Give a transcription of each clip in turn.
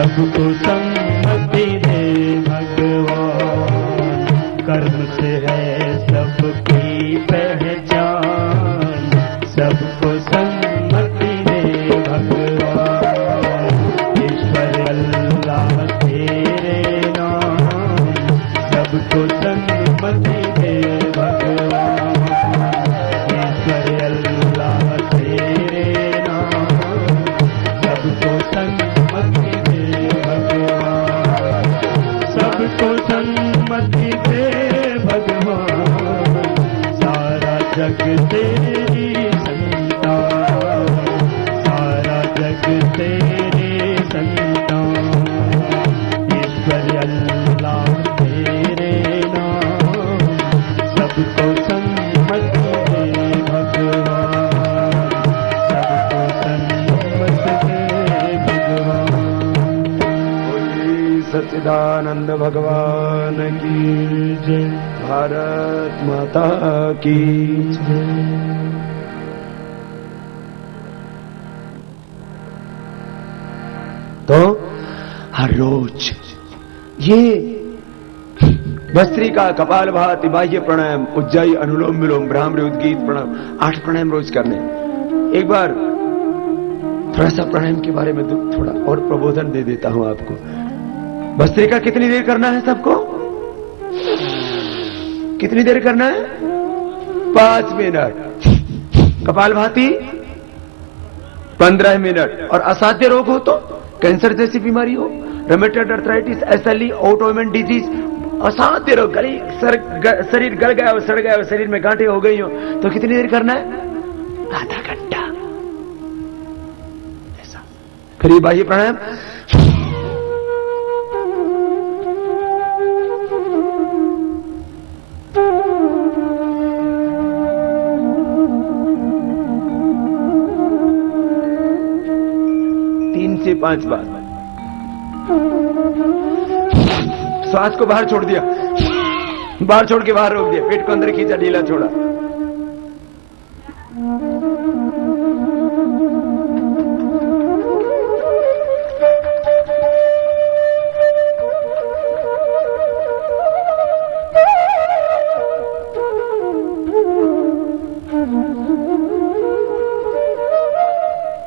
सबको सम्मति दे भगवान, कर्म से है सबकी पहचान, सबको सम्मति दे भगवान, ईश्वर अल्लाह तेरे नाम, सबको सम्मति दे भगवान, ईश्वर अल्लाह तेरे नाम, सबको सम्मति दे भगवान, सबको सम्मति दे भगवान, सारा जग तेरी संतान, सारा जग तेरे संतान, ईश्वर अल्लाह तेरे नाम, सबको सम्मति दे भगवान, सबको सम्मति दे भगवान। बोलिए सच्चिदानंद भगवान की जय। भारत माता की जय। तो हर रोज ये भस्त्रिका, कपालभाति, बाह्य प्राणायाम, उज्जाई, अनुलोम विलोम, भ्रामरी, उद्गीत प्राणायाम, 8 प्राणायाम रोज करने। एक बार थोड़ा सा प्राणायाम के बारे में थोड़ा और प्रबोधन दे देता हूं आपको। भस्त्रिका कितनी देर करना है सबको? कितनी देर करना है? 5 मिनट। कपालभाति 15 मिनट। और असाध्य रोग हो तो, कैंसर जैसी बीमारी हो, rheumatoid arthritis, SLE, autoimmune disease, असाध्य रोग, शरीर गल गया हो, सड़ गया हो, शरीर में गांठें हो गई हो, तो कितनी देर करना है? आधा घंटा। ऐसा। फिर ये बाह्य प्राणायाम, से 5 बार। श्वास को बाहर छोड़ दिया, बाहर छोड़ के बाहर रोक दिया, पेट को अंदर खींचा, ढीला छोड़ा।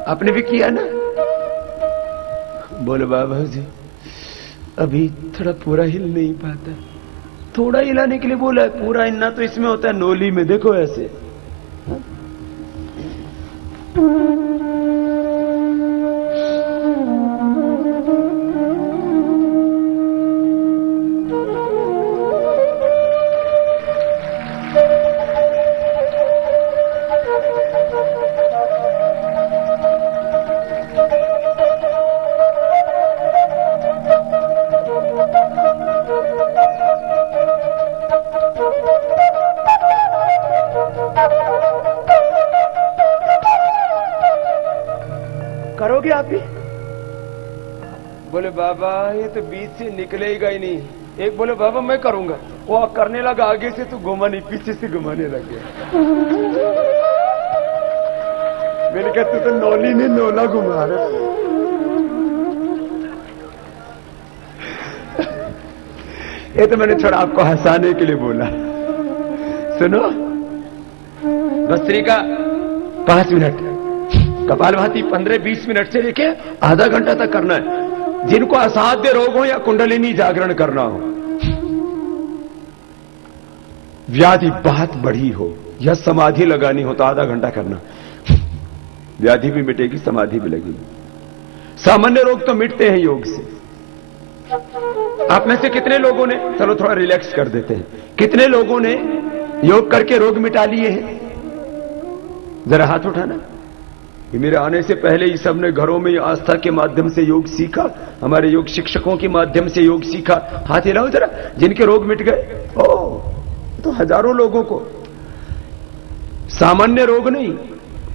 आपने भी किया ना? बोले बाबा जी अभी थोड़ा पूरा हिल नहीं पाता। थोड़ा हिलाने के लिए बोला है, पूरा हिलना तो इसमें होता है नोली में, देखो ऐसे। करोगे आप भी? बोले बाबा ये तो बीच से निकलेगा ही नहीं। एक बोले बाबा मैं करूंगा, वो करने लगा, आगे से तो घुमा नहीं, पीछे से घुमाने लग गया। मैंने कहा तू तो नौली ने नौला घुमा रहा। ये तो मैंने थोड़ा आपको हंसाने के लिए बोला। सुनो, भस्त्रिका 5 मिनट, कपालभाति 15-20 मिनट से लेके आधा घंटा तक करना है। जिनको असाध्य रोग हो या कुंडलिनी जागरण करना हो, व्याधि बहुत बढ़ी हो या समाधि लगानी हो तो आधा घंटा करना। व्याधि भी मिटेगी, समाधि भी लगेगी। सामान्य रोग तो मिटते हैं योग से। आप में से कितने लोगों ने, चलो थोड़ा रिलैक्स कर देते हैं, कितने लोगों ने योग करके रोग मिटा लिए हैं? जरा हाथ उठाना। ये मेरे आने से पहले ही सबने घरों में आस्था के माध्यम से योग सीखा, हमारे योग शिक्षकों के माध्यम से योग सीखा। हाथ हिलाओ जरा, जिनके रोग मिट गए। ओ तो हजारों लोगों को, सामान्य रोग नहीं,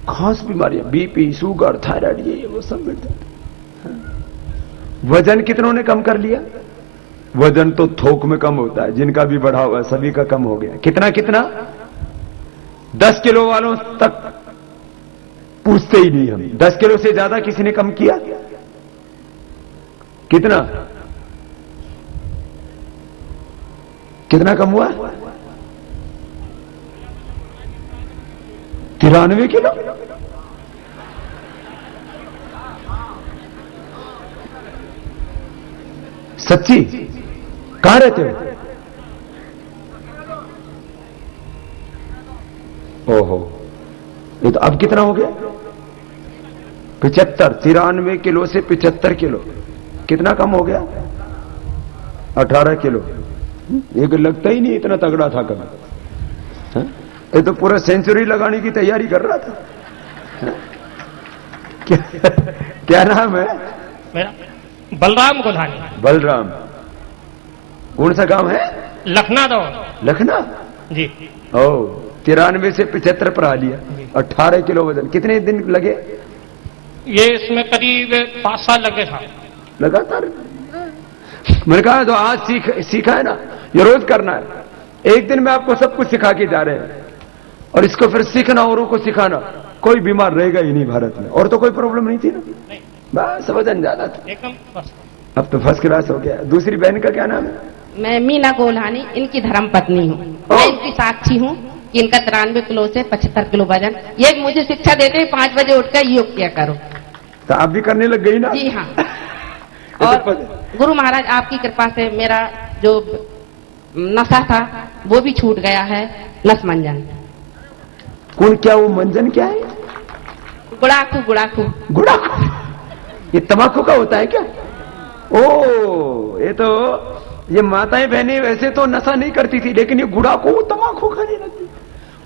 खास बीमारियां, बीपी, शुगर, थायराइड, ये वो सब मिट जाते। वजन कितनों ने कम कर लिया? वजन तो थोक में कम होता है, जिनका भी बढ़ा हुआ है सभी का कम हो गया। कितना कितना? 10 किलो वालों तक पूछते ही नहीं हम। 10 किलो से ज्यादा किसी ने कम किया? कितना कितना कम हुआ? 93 किलो। सच्ची? कहां रहते हो? ओहो, ये तो अब कितना हो गया? 75। 93 किलो से 75 किलो, कितना कम हो गया? 18 किलो। ये तो लगता ही नहीं इतना तगड़ा था कभी। हाँ? ये तो पूरा सेंचुरी लगाने की तैयारी कर रहा था। हाँ? क्या नाम है? मेरा बलराम गोधानी। बलराम। कौन सा गांव है? लखनऊ। लखनऊ जी। ओ, 93 से 75 पर आ लिया। 18 किलो वजन। कितने दिन लगे? ये इसमें करीब 5 साल लगे था। लगातार। मैंने कहा तो आज सीखा है ना, ये रोज करना है। एक दिन में आपको सब कुछ सिखा के जा रहे हैं, और इसको फिर सीखना, औरों को सिखाना। कोई बीमार रहेगा ही नहीं भारत में। और तो कोई प्रॉब्लम नहीं थी ना, बस वजन ज्यादा था। एकदम बस। अब तो फर्स्ट क्लास हो गया। दूसरी बहन का क्या नाम है? मैं मीना गोल्हानी, इनकी धर्म पत्नी हूँ। मैं इनकी साक्षी हूँ कि इनका 93 किलो से 75 किलो वजन। ये मुझे शिक्षा देते हैं 5 बजे उठकर योग किया करो। तो आप भी करने लग गई ना? जी हाँ। और गुरु महाराज आपकी कृपा से मेरा जो नशा था वो भी छूट गया है। नस मंजन। कौन? क्या वो मंजन क्या है? गुड़ाखू। गुड़ाखू। गुड़ाखू? ये तंबाकू का होता है क्या? ओ, ये तो ये माताएं बहनें वैसे तो नशा नहीं करती थी, लेकिन ये गुड़ाखू तंबाकू खाने लगती।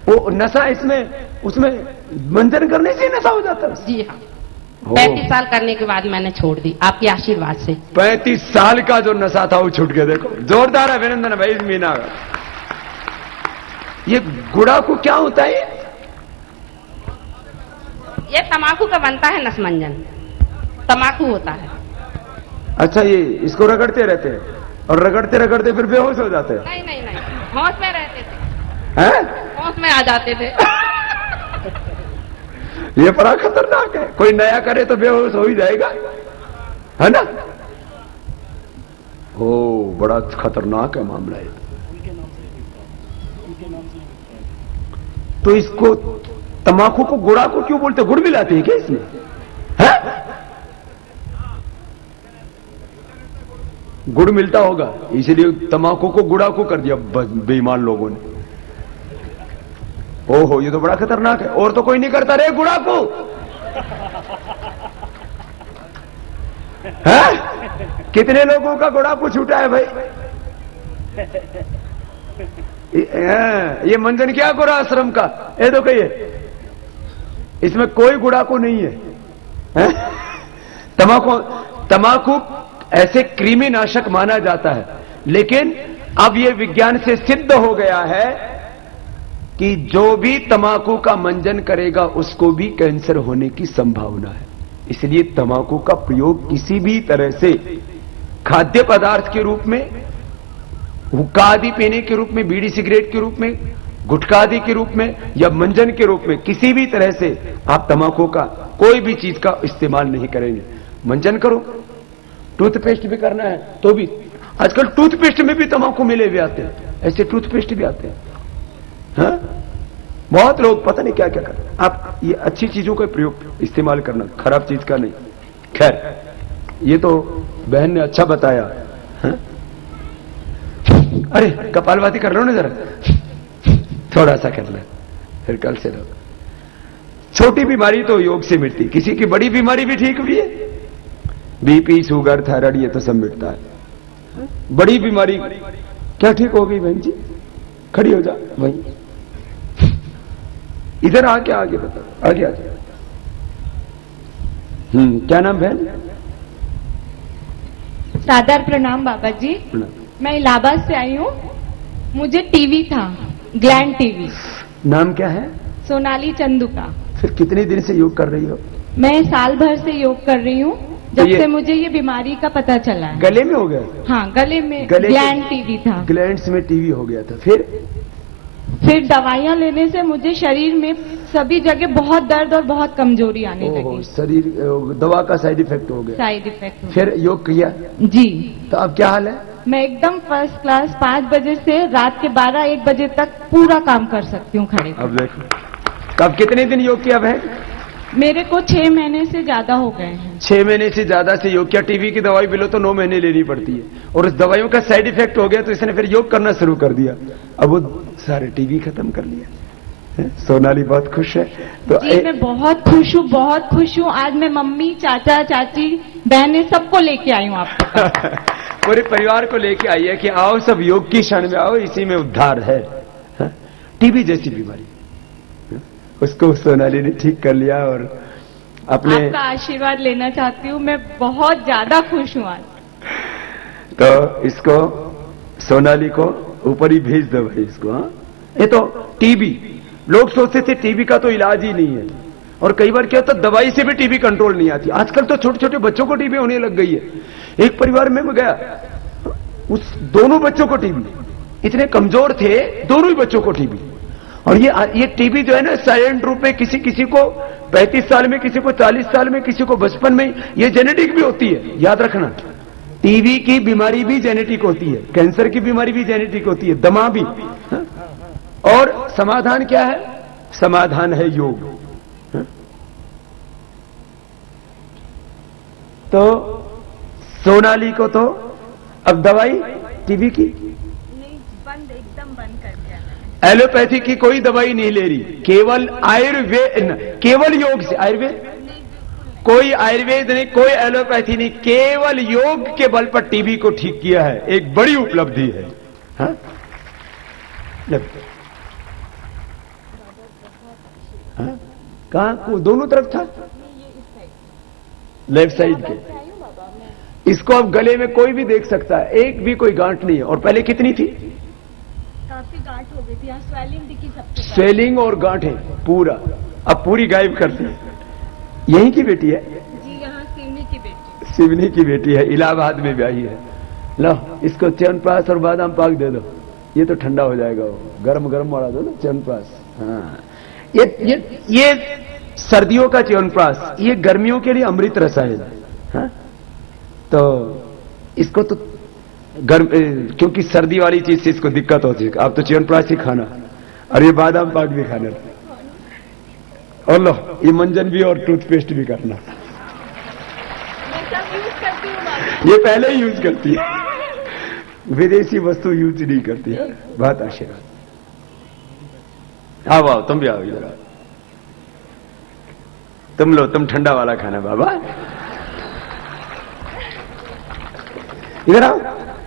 वो नशा इसमें उसमें मंजन करने से नशा हो जाता है। जी हाँ। 35 साल करने के बाद मैंने छोड़ दी आपके आशीर्वाद से। 35 साल का जो नशा था वो छूट गया। देखो, जोरदार अभिनंदन भाई मीना का। ये गुड़ाखू क्या होता है? ये तम्बाकू का बनता है नसमंजन। तम्बाकू होता है। अच्छा, ये इसको रगड़ते रहते हैं और रगड़ते रगड़ते फिर बेहोश हो जाते हैं? नहीं नहीं नहीं, होश में रहते थे। हैं? होश में आ जाते थे। ये बड़ा खतरनाक है। कोई नया करे तो बेहोश हो ही जाएगा, है ना? ओ, बड़ा खतरनाक है मामला है। तो इसको तम्बाकू को गुड़ाकू क्यों बोलते? गुड़ मिलाते हैं क्या इसमें? है? गुड़ मिलता होगा, इसलिए तम्बाकू को गुड़ाकू कर दिया बेईमान लोगों ने। ओहो, ये तो बड़ा खतरनाक है। और तो कोई नहीं करता रे गुड़ाकू? है? कितने लोगों का गुड़ाकू छूटा है भाई? ये मंजन क्या गुड़ा आश्रम का? ये तो कहिए, इसमें कोई गुड़ाकू नहीं है, है? तम्बाकू ऐसे कृमि नाशक माना जाता है, लेकिन अब यह विज्ञान से सिद्ध हो गया है कि जो भी तम्बाकू का मंजन करेगा उसको भी कैंसर होने की संभावना है। इसलिए तम्बाकू का प्रयोग किसी भी तरह से खाद्य पदार्थ के रूप में, हुक्का आदि पीने के रूप में, बीड़ी सिगरेट के रूप में, गुटखा आदि के रूप में या मंजन के रूप में, किसी भी तरह से आप तम्बाकू का कोई भी चीज का इस्तेमाल नहीं करेंगे। मंजन करो, टूथपेस्ट भी करना है तो भी, आजकल टूथपेस्ट में भी तम्बाकू मिले हुए आते हैं, ऐसे टूथपेस्ट भी आते हैं। हाँ? बहुत लोग पता नहीं क्या क्या करते हैं। आप ये अच्छी चीजों का प्रयोग इस्तेमाल करना, खराब चीज का नहीं। खैर, ये तो बहन ने अच्छा बताया। हाँ? अरे कपालभाति कर लो ना जरा, थोड़ा सा कर ले, फिर कल से लो। छोटी बीमारी तो योग से मिटती, किसी की बड़ी बीमारी भी ठीक हुई है। बीपी, शुगर, थायराइड, ये तो सब मिटता है। बड़ी बीमारी क्या ठीक हो गई बहन जी? खड़ी हो जा वहीं, इधर आके आगे बता, आगे आ जा। क्या नाम बहन? सादर प्रणाम बाबा जी। मैं इलाहाबाद से आई हूँ। मुझे टीवी था, ग्लैंड टीवी। नाम क्या है? सोनाली चंदू का। फिर कितने दिन से योग कर रही हो? मैं साल भर से योग कर रही हूँ, जब से मुझे ये बीमारी का पता चला है। गले में हो गया? हाँ, गले में ग्लैंड टीवी था। ग्लैंड्स में टीवी हो गया था। फिर दवाइयाँ लेने से मुझे शरीर में सभी जगह बहुत दर्द और बहुत कमजोरी आने ओहो, लगी। शरीर दवा का साइड इफेक्ट हो गया। Side effect. फिर योग किया जी, तो अब क्या हाल है? मैं एकदम फर्स्ट क्लास 5 बजे से रात के 12-1 बजे तक पूरा काम कर सकती हूँ खड़े। अब देखो, कब कितने दिन योग किया बहन? मेरे को 6 महीने से ज्यादा हो गए हैं। 6 महीने से ज्यादा से योग किया। टीबी की दवाई भी लो तो 9 महीने लेनी पड़ती है, और उस दवाइयों का साइड इफेक्ट हो गया तो इसने फिर योग करना शुरू कर दिया। अब वो सारे टीबी खत्म कर लिया। सोनाली बहुत खुश है। तो जी, मैं बहुत खुश हूँ, बहुत खुश हूँ। आज मैं मम्मी, चाचा, चाची, बहनें सबको लेके आई हूँ आपके पास। पूरे परिवार को लेके आई है कि आओ सब योग की क्षण में आओ, इसी में उद्धार है। टीबी जैसी बीमारी उसको सोनाली ने ठीक कर लिया, और अपने आपका आशीर्वाद लेना चाहती हूँ। मैं बहुत ज्यादा खुश हूँ आज। तो इसको सोनाली को ऊपर ही भेज दो भाई इसको। हाँ, ये तो टीबी, लोग सोचते थे टीबी का तो इलाज ही नहीं है, और कई बार क्या होता दवाई से भी टीबी कंट्रोल नहीं आती। आजकल तो छोटे छोटे बच्चों को टीबी होने लग गई है। एक परिवार में मैं गया, उस दोनों बच्चों को टीबी, इतने कमजोर थे दोनों ही बच्चों को टीबी। और ये टीबी जो है ना, साइलेंट रूप में किसी किसी को 35 साल में, किसी को 40 साल में, किसी को बचपन में, ये जेनेटिक भी होती है। याद रखना, टीबी की बीमारी भी जेनेटिक होती है, कैंसर की बीमारी भी जेनेटिक होती है, दमा भी। हाँ? और समाधान क्या है? समाधान है योग। हाँ? तो सोनाली को तो अब दवाई टीबी की एकदम बंद कर दिया। एलोपैथी की कोई दवाई नहीं ले रही, केवल आयुर्वेद, केवल योग से। आयुर्वेद कोई आयुर्वेद नहीं, कोई एलोपैथी नहीं, केवल योग के बल पर टीबी को ठीक किया है। एक बड़ी उपलब्धि है। हाँ? हाँ? कहाँ को दोनों तरफ था? लेफ्ट साइड के। इसको अब गले में कोई भी देख सकता है, एक भी कोई गांठ नहीं है। और पहले कितनी थी? काफी गांठ हो गई थी, यहाँ स्वेलिंग दिखी सबसे। स्वेलिंग और गांठें पूरा, अब पूरी गायब कर दी। यहीं की बेटी है जी, यहाँ सिवनी की बेटी। सिवनी की बेटी है, इलाहाबाद में ब्याही है। लो इसको च्यवनप्राश और बादाम पाक दे दो, ये तो ठंडा हो जाएगा। वो गरम गरम वाला दो ना च्यवनप्राश। हाँ, ये सर्दियों का च्यवनप्राश, ये गर्मियों के लिए अमृत रसायन है। हाँ? तो इसको तो गर्म, क्योंकि सर्दी वाली चीज से इसको दिक्कत होती है। आप तो च्यवनप्राश ही खाना, और ये बादाम पाक भी खाना, और लो ये मंजन भी और टूथपेस्ट भी करना। मैं सब यूज करती हूँ। ये पहले ही यूज करती है, विदेशी वस्तु यूज नहीं करती है। बहुत आशीर्वाद। आओ आओ, तुम भी आओ इधर आओ। तुम लो, तुम ठंडा वाला खाना बाबा। इधर आओ,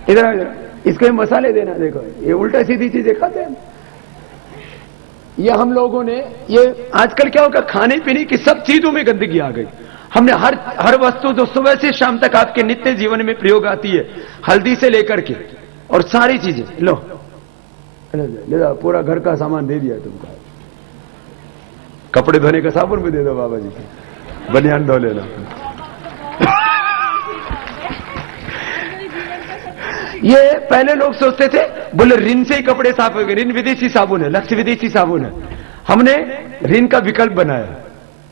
इधर आओ, इधर। इसको ये मसाले देना। देखो ये उल्टा सीधी चीजें खाते हैं। ये हम लोगों ने, ये आजकल क्या होगा, खाने पीने की सब चीजों में गंदगी आ गई। हमने हर वस्तु जो सुबह से शाम तक आपके नित्य जीवन में प्रयोग आती है, हल्दी से लेकर के और सारी चीजें, लो ले जाओ, पूरा घर का सामान दे दिया तुमको। कपड़े धोने का साबुन भी दे दो बाबा जी को, बनियान धो लेना। ये पहले लोग सोचते थे, बोले रिन से ही कपड़े साफ हो गए। रिन विदेशी साबुन है, लक्ष्य विदेशी साबुन है। हमने रिन का विकल्प बनाया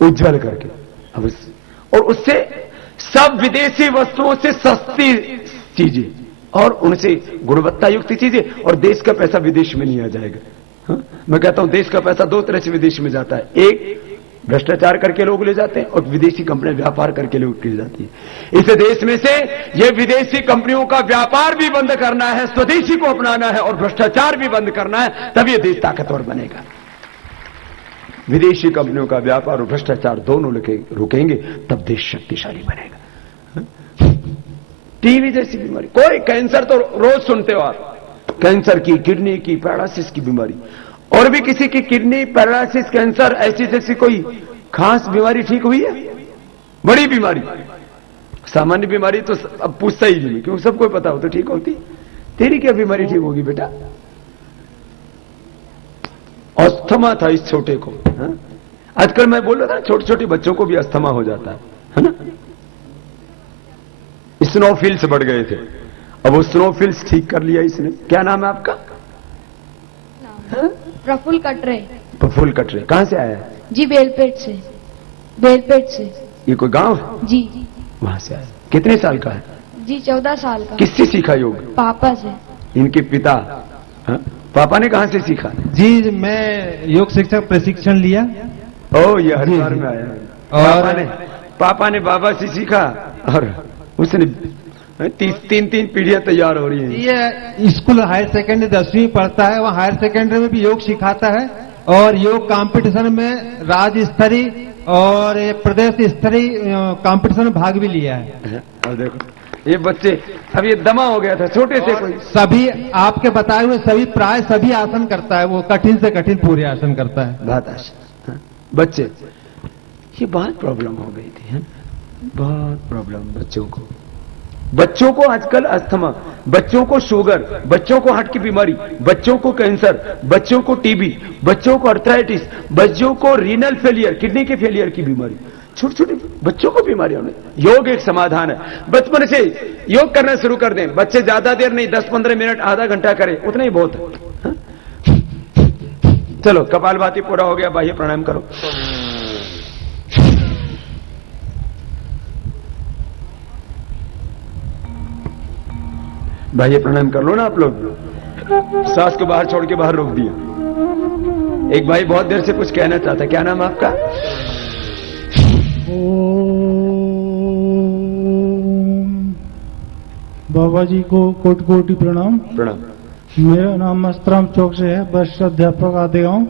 उज्जवल करके। अब और उससे सब विदेशी वस्तुओं से सस्ती चीजें और उनसे गुणवत्ता युक्त चीजें, और देश का पैसा विदेश में नहीं आ जाएगा। हाँ? मैं कहता हूं देश का पैसा दो तरह से विदेश में जाता है। एक, भ्रष्टाचार करके लोग ले जाते हैं, और विदेशी कंपनियां व्यापार करके लोग ले जाती है। इस देश में से ये विदेशी कंपनियों का व्यापार भी बंद करना है, स्वदेशी को अपनाना है, और भ्रष्टाचार भी बंद करना है, तब ये देश ताकतवर बनेगा। विदेशी कंपनियों का व्यापार और भ्रष्टाचार दोनों रुकेंगे, तब देश शक्तिशाली बनेगा। टीबी जैसी बीमारी, कोई कैंसर तो रोज सुनते हो आप, कैंसर की, किडनी की, पैरालिसिस की बीमारी, और भी किसी की किडनी, पैरालिसिस, कैंसर, ऐसी जैसी कोई खास बीमारी ठीक हुई है? बड़ी बीमारी, सामान्य बीमारी तो अब पूछता ही नहीं, क्योंकि सबको पता हो तो ठीक होती। तेरी क्या बीमारी ठीक होगी बेटा? अस्थमा था इस छोटे को। हा? आजकल मैं बोल रहा था छोटे छोटे बच्चों को भी अस्थमा हो जाता है ना? स्नोफिल्स बढ़ गए थे, अब वो स्नोफिल्स ठीक कर लिया इसने। क्या नाम है आपका? प्रफुल्ल कटरे। फूल कटरे कहाँ से आया है? जी बेलपेट से। बेलपेट से। ये कोई गांव है? जी। वहां से आया। कितने साल का है? जी 14 साल का। किससे सीखा योग? पापा से। इनके पिता? हाँ? पापा ने कहाँ से सीखा? जी मैं योग शिक्षक प्रशिक्षण लिया। ओ ये हरिद्वार में आया है। पापा ने बाबा से सीखा और उसने तीन पीढ़ियां तैयार हो रही हैं। ये स्कूल हायर सेकेंडरी 10वीं पढ़ता है, वहाँ हायर सेकेंडरी में भी योग सिखाता है और योग कंपटीशन में राज्य स्तरीय और प्रदेश स्तरीय कंपटीशन में भाग भी लिया है। और देखो ये बच्चे अब ये दमा हो गया था छोटे से कोई। सभी आपके बताए हुए सभी प्राय सभी आसन करता है, वो कठिन से कठिन पूरे आसन करता है। बहुत आसन। हाँ? बच्चे ये बहुत प्रॉब्लम हो गई थी। हाँ? बहुत प्रॉब्लम बच्चों को आजकल अस्थमा, बच्चों को शुगर, बच्चों को हार्ट की बीमारी, बच्चों को कैंसर, बच्चों को टीबी, बच्चों को अर्थराइटिस, बच्चों को रीनल फेलियर, किडनी के फेलियर की बीमारी, छोटे छोटे बच्चों को बीमारियों में योग एक समाधान है। बचपन से योग करना शुरू कर दें। बच्चे ज्यादा देर नहीं, 10-15 मिनट आधा घंटा करें, उतना ही बहुत है। हाँ? चलो कपालभाति पूरा हो गया, बाह्य प्राणायाम करो। बाह्य प्राणायाम कर लो ना आप लोग। सांस को बाहर छोड़ के बाहर रोक दिया। एक भाई बहुत देर से कुछ कहना चाहता है। क्या नाम आपका? बाबा जी को कोटि कोटि प्रणाम। प्रणाम। मेरा नाम मस्तराम चौक से है, वरिष्ठ अध्यापक आदेगांव।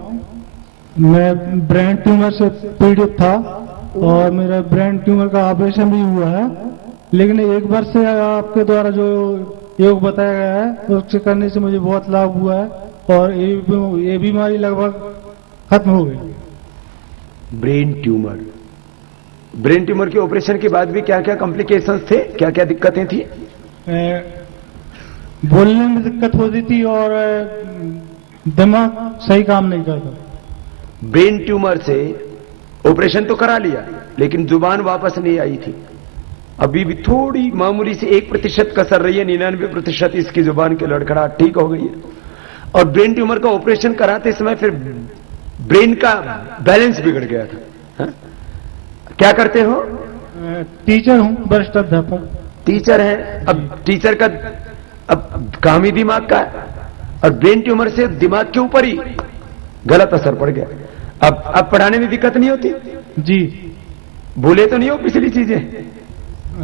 मैं ब्रेन ट्यूमर से पीड़ित था और मेरा ब्रेन ट्यूमर का ऑपरेशन भी हुआ है, लेकिन एक वर्ष से आपके द्वारा जो योग बताया गया है उससे करने से मुझे बहुत लाभ हुआ है और ये बीमारी लगभग खत्म हो गई। ब्रेन ट्यूमर के ऑपरेशन के बाद भी क्या क्या कॉम्प्लिकेशंस थे, क्या क्या दिक्कतें थी? बोलने में दिक्कत होती थी और दिमाग सही काम नहीं करता। ब्रेन ट्यूमर से ऑपरेशन तो करा लिया लेकिन जुबान वापस नहीं आई थी। अभी भी थोड़ी मामूली से 1% कसर रही है, 99% इसकी जुबान की लड़खड़ाहट ठीक हो गई है। और ब्रेन ट्यूमर का ऑपरेशन कराते समय फिर ब्रेन का बैलेंस बिगड़ गया था। हा? क्या करते हो? टीचर हूं, वरिष्ठ अध्यापक। टीचर है। अब टीचर का अब काम ही दिमाग का है और ब्रेन ट्यूमर से दिमाग के ऊपर ही गलत असर पड़ गया। अब पढ़ाने में दिक्कत नहीं होती जी? भूले तो नहीं हो पिछली चीजें?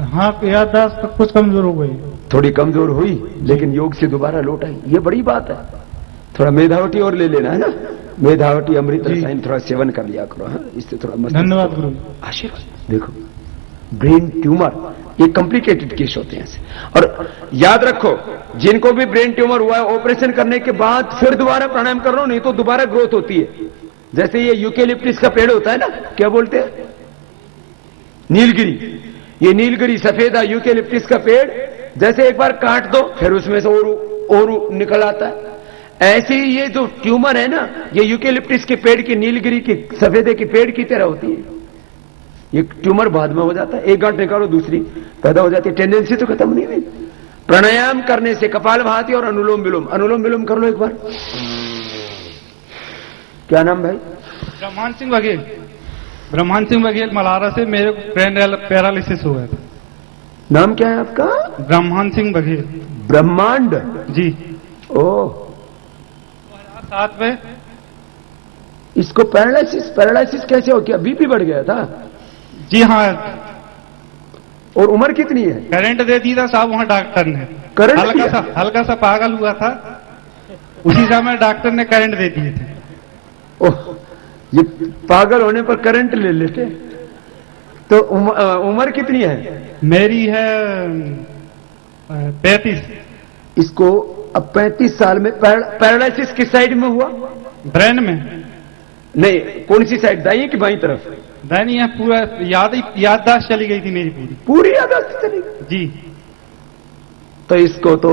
हाँ, याददाश्त कुछ कमजोर हो गई। थोड़ी कमजोर हुई लेकिन योग से दोबारा लौट आई, ये बड़ी बात है। थोड़ा मेधावटी और ले लेना है ना, मेधावटी अमृत रसायन थोड़ा सेवन कर लिया करो। हाँ? इससे थोड़ा मस्त। धन्यवाद गुरु। आशीर्वाद। देखो ब्रेन ट्यूमर ये कॉम्प्लिकेटेड केस होते हैं ऐसे। और याद रखो जिनको भी ब्रेन ट्यूमर हुआ है ऑपरेशन करने के बाद फिर दोबारा प्राणायाम कर लो, नहीं तो दोबारा ग्रोथ होती है। जैसे ये यूकेलिप्टिस का पेड़ होता है ना, क्या बोलते हैं? नीलगिरी। ये नीलगिरी सफेदा यूकेलिप्टिस का पेड़ जैसे एक बार काट दो फिर उसमें से और निकल आता है। ऐसे ही ये जो ट्यूमर है ना, ये यूकेलिप्टिस के पेड़ की, नीलगिरी की सफेदे के पेड़ की तरह होती है। ये ट्यूमर बाद में हो जाता है, एक गांठ निकालो दूसरी पैदा हो जाती है, टेंडेंसी तो खत्म नहीं हुई। प्राणायाम करने से कपालभाति और अनुलोम विलोम, अनुलोम विलोम कर लो एक बार। क्या नाम भाई? ब्रह्मांड सिंह बघेल। ब्रह्मांड सिंह बघेल मलारा से। मेरे को ब्रेन पैरालिसिस हुआ था। नाम क्या है आपका? ब्रह्मांड सिंह बघेल। ब्रह्मांड जी। ओह 2007 में। इसको पैरालिसिस कैसे हो गया? बीपी बढ़ गया था? जी हाँ। और उम्र कितनी है? करंट दे दी था साहब वहाँ डॉक्टर ने। करंट हल्का सा पागल हुआ था, उसी समय डॉक्टर ने करंट दे दिए थे। ओह, ये पागल होने पर करंट ले लेते। तो उम्र कितनी है? मेरी है 35। इसको अब 35 साल में पैरालिसिस किस साइड में हुआ? ब्रेन में। नहीं, कौन सी साइड, दाईं की बाईं तरफ? दाईं है। पूरा याददाश्त चली गई थी मेरी पूरी याददाश्त चली गई जी। तो इसको तो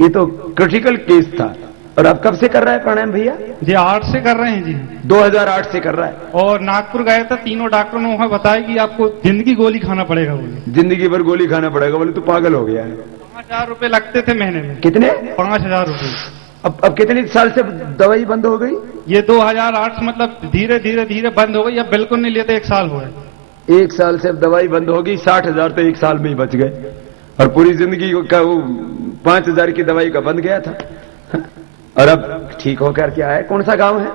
ये तो क्रिटिकल केस था। और अब कब से कर रहा है प्राणायाम भैया? जी 8 से कर रहे हैं जी। 2008 से कर रहा है। और नागपुर गए था, तीनों डॉक्टरों ने वहां बताया कि आपको जिंदगी गोली खाना पड़ेगा। बोले जिंदगी भर गोली खाना पड़ेगा? बोले तो पागल हो गया है। 5000 रुपए लगते थे महीने में। कितने? 5000 रुपए। अब कितने साल से दवाई बंद हो गई? ये 2008 से मतलब धीरे धीरे धीरे बंद हो गई, अब बिल्कुल नहीं लेते, 1 साल हुआ है। 1 साल से अब दवाई बंद हो गई। 60,000 तो 1 साल में ही बच गए, और पूरी जिंदगी का वो 5,000 की दवाई का बंद गया था। और अब ठीक होकर के आए। कौन सा गांव है?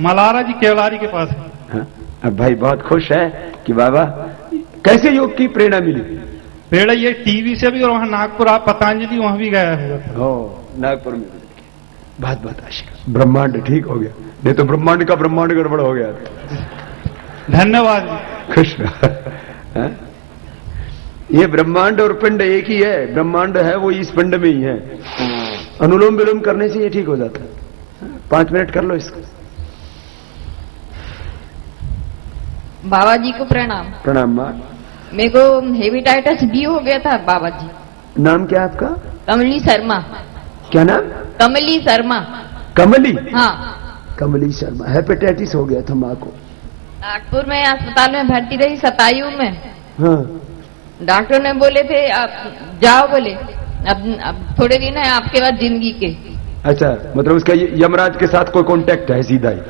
मलारा जी, केवलारी के पास है। हाँ? अब भाई बहुत खुश है कि बाबा कैसे योग की प्रेरणा मिली? प्रेरणा ये टीवी से भी, और वहां नागपुर आप पतंजलि वहां भी गया हुआ था। हो, नागपुर में बहुत बहुत आशीर्वाद। ब्रह्मांड ठीक हो गया, नहीं तो ब्रह्मांड का ब्रह्मांड गड़बड़ हो गया। धन्यवाद। खुश रहो। ये ब्रह्मांड और पिंड एक ही है। ब्रह्मांड है वो इस पिंड में ही है। अनुलोम विलोम करने से ये ठीक हो जाता है। 5 मिनट कर लो इसको। बाबा जी को प्रणाम। प्रणाम मां। मेरे को हेपेटाइटिस बी हो गया था बाबा जी। नाम क्या आपका? कमली शर्मा। क्या नाम? कमली शर्मा। कमली? हाँ। कमली शर्मा। हेपेटाइटिस हो गया था माँ को। नागपुर में अस्पताल में भर्ती रही, शतायु में। हाँ। डॉक्टर ने बोले थे आप जाओ, बोले अब थोड़े दिन है आपके बाद जिंदगी के। अच्छा, मतलब उसका यमराज के साथ कोई कांटेक्ट है सीधा ही?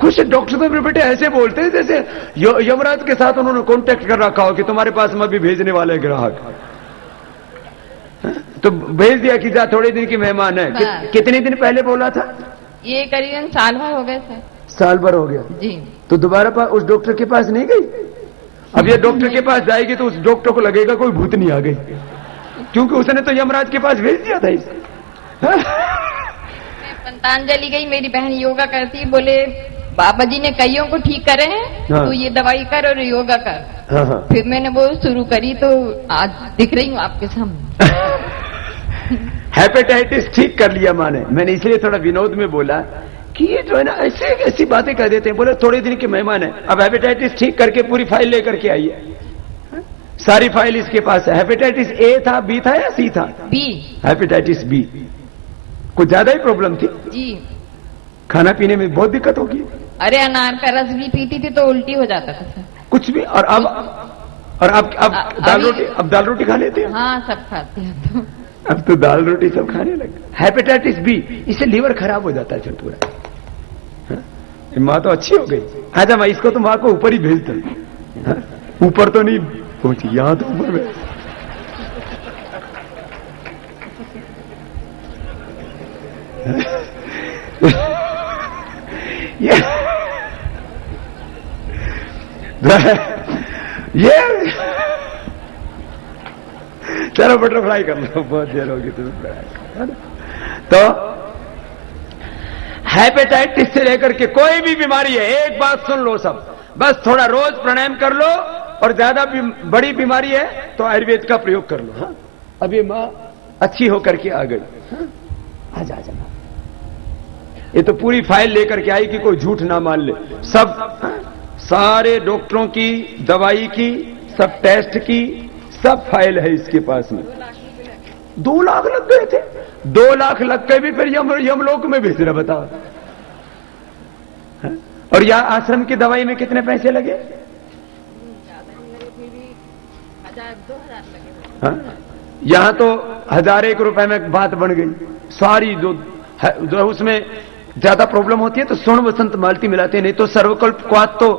कुछ डॉक्टर तो बेटे ऐसे बोलते हैं जैसे यमराज के साथ उन्होंने कांटेक्ट कर रखा हो कि तुम्हारे पास में भी भेजने वाले ग्राहक। तो भेज दिया कि जा, थोड़े दिन की मेहमान है। कितने दिन पहले बोला था? ये करीबन साल भर हो गए थे। साल भर हो गया जी। तो दोबारा उस डॉक्टर के पास नहीं गई? अब ये डॉक्टर के पास जाएगी तो उस डॉक्टर को लगेगा कोई भूतनी आ गई, क्योंकि उसने तो यमराज के पास भेज दिया था इसे। पतंजलि गई, मेरी बहन योगा करती, बोले बाबा जी ने कईयों को ठीक करे हैं। हाँ। तो ये दवाई कर और योगा कर। हाँ हाँ। फिर मैंने वो शुरू करी तो आज दिख रही हूँ आपके सामने। हेपेटाइटिस ठीक कर लिया माने। मैंने इसलिए थोड़ा विनोद में बोला कि ये जो है ना ऐसी ऐसी बातें कह देते हैं। बोले थोड़े दिन के मेहमान है। अब हेपेटाइटिस ठीक करके पूरी फाइल लेकर के आई है। सारी फाइल इसके पास है। हेपेटाइटिस ए था, बी था या सी था? बी। Hepatitis B. कुछ ज्यादा ही प्रॉब्लम थी जी। खाना पीने में बहुत दिक्कत होगी। अरे अनार का रस भी पीती थी तो उल्टी हो जाता था सर। कुछ भी। और अब दाल रोटी खा लेते हैं? हाँ, सब खाते हैं तो। अब तो दाल रोटी सब खाने लगे। हेपेटाइटिस बी, इससे लीवर खराब हो जाता है फिर पूरा। हाँ? माँ तो अच्छी हो गई। आजा माँ, इसको तो माँ को ऊपर ही भेज दो। हाँ? ऊपर तो नहीं पहुंची, यहां तो ऊपर में। ये चलो बटरफ्लाई कर लो, बहुत देर होगी तुम्हें। तो हेपेटाइटिस से लेकर के कोई भी बीमारी है, एक बात सुन लो सब, बस थोड़ा रोज प्राणायाम कर लो। और ज्यादा बड़ी बीमारी है तो आयुर्वेद का प्रयोग कर लो। हाँ? अब ये माँ अच्छी होकर के आ गई। हाँ? आजा आजा। ये तो पूरी फाइल लेकर के आई कि कोई झूठ ना मान ले। सब सारे डॉक्टरों की, दवाई की, सब टेस्ट की, सब फाइल है इसके पास में। 2 लाख लग गए थे। 2 लाख लग के भी फिर यमलोक में भेज रहा, बताओ। और यह आश्रम की दवाई में कितने पैसे लगे? 1000-2000 लगे। यहां तो 1001 रुपए में बात बन गई सारी। जो उसमें ज्यादा प्रॉब्लम होती है तो स्वर्ण वसंत माल्टी मिलाते हैं, नहीं तो सर्वकल्प क्वाथ तो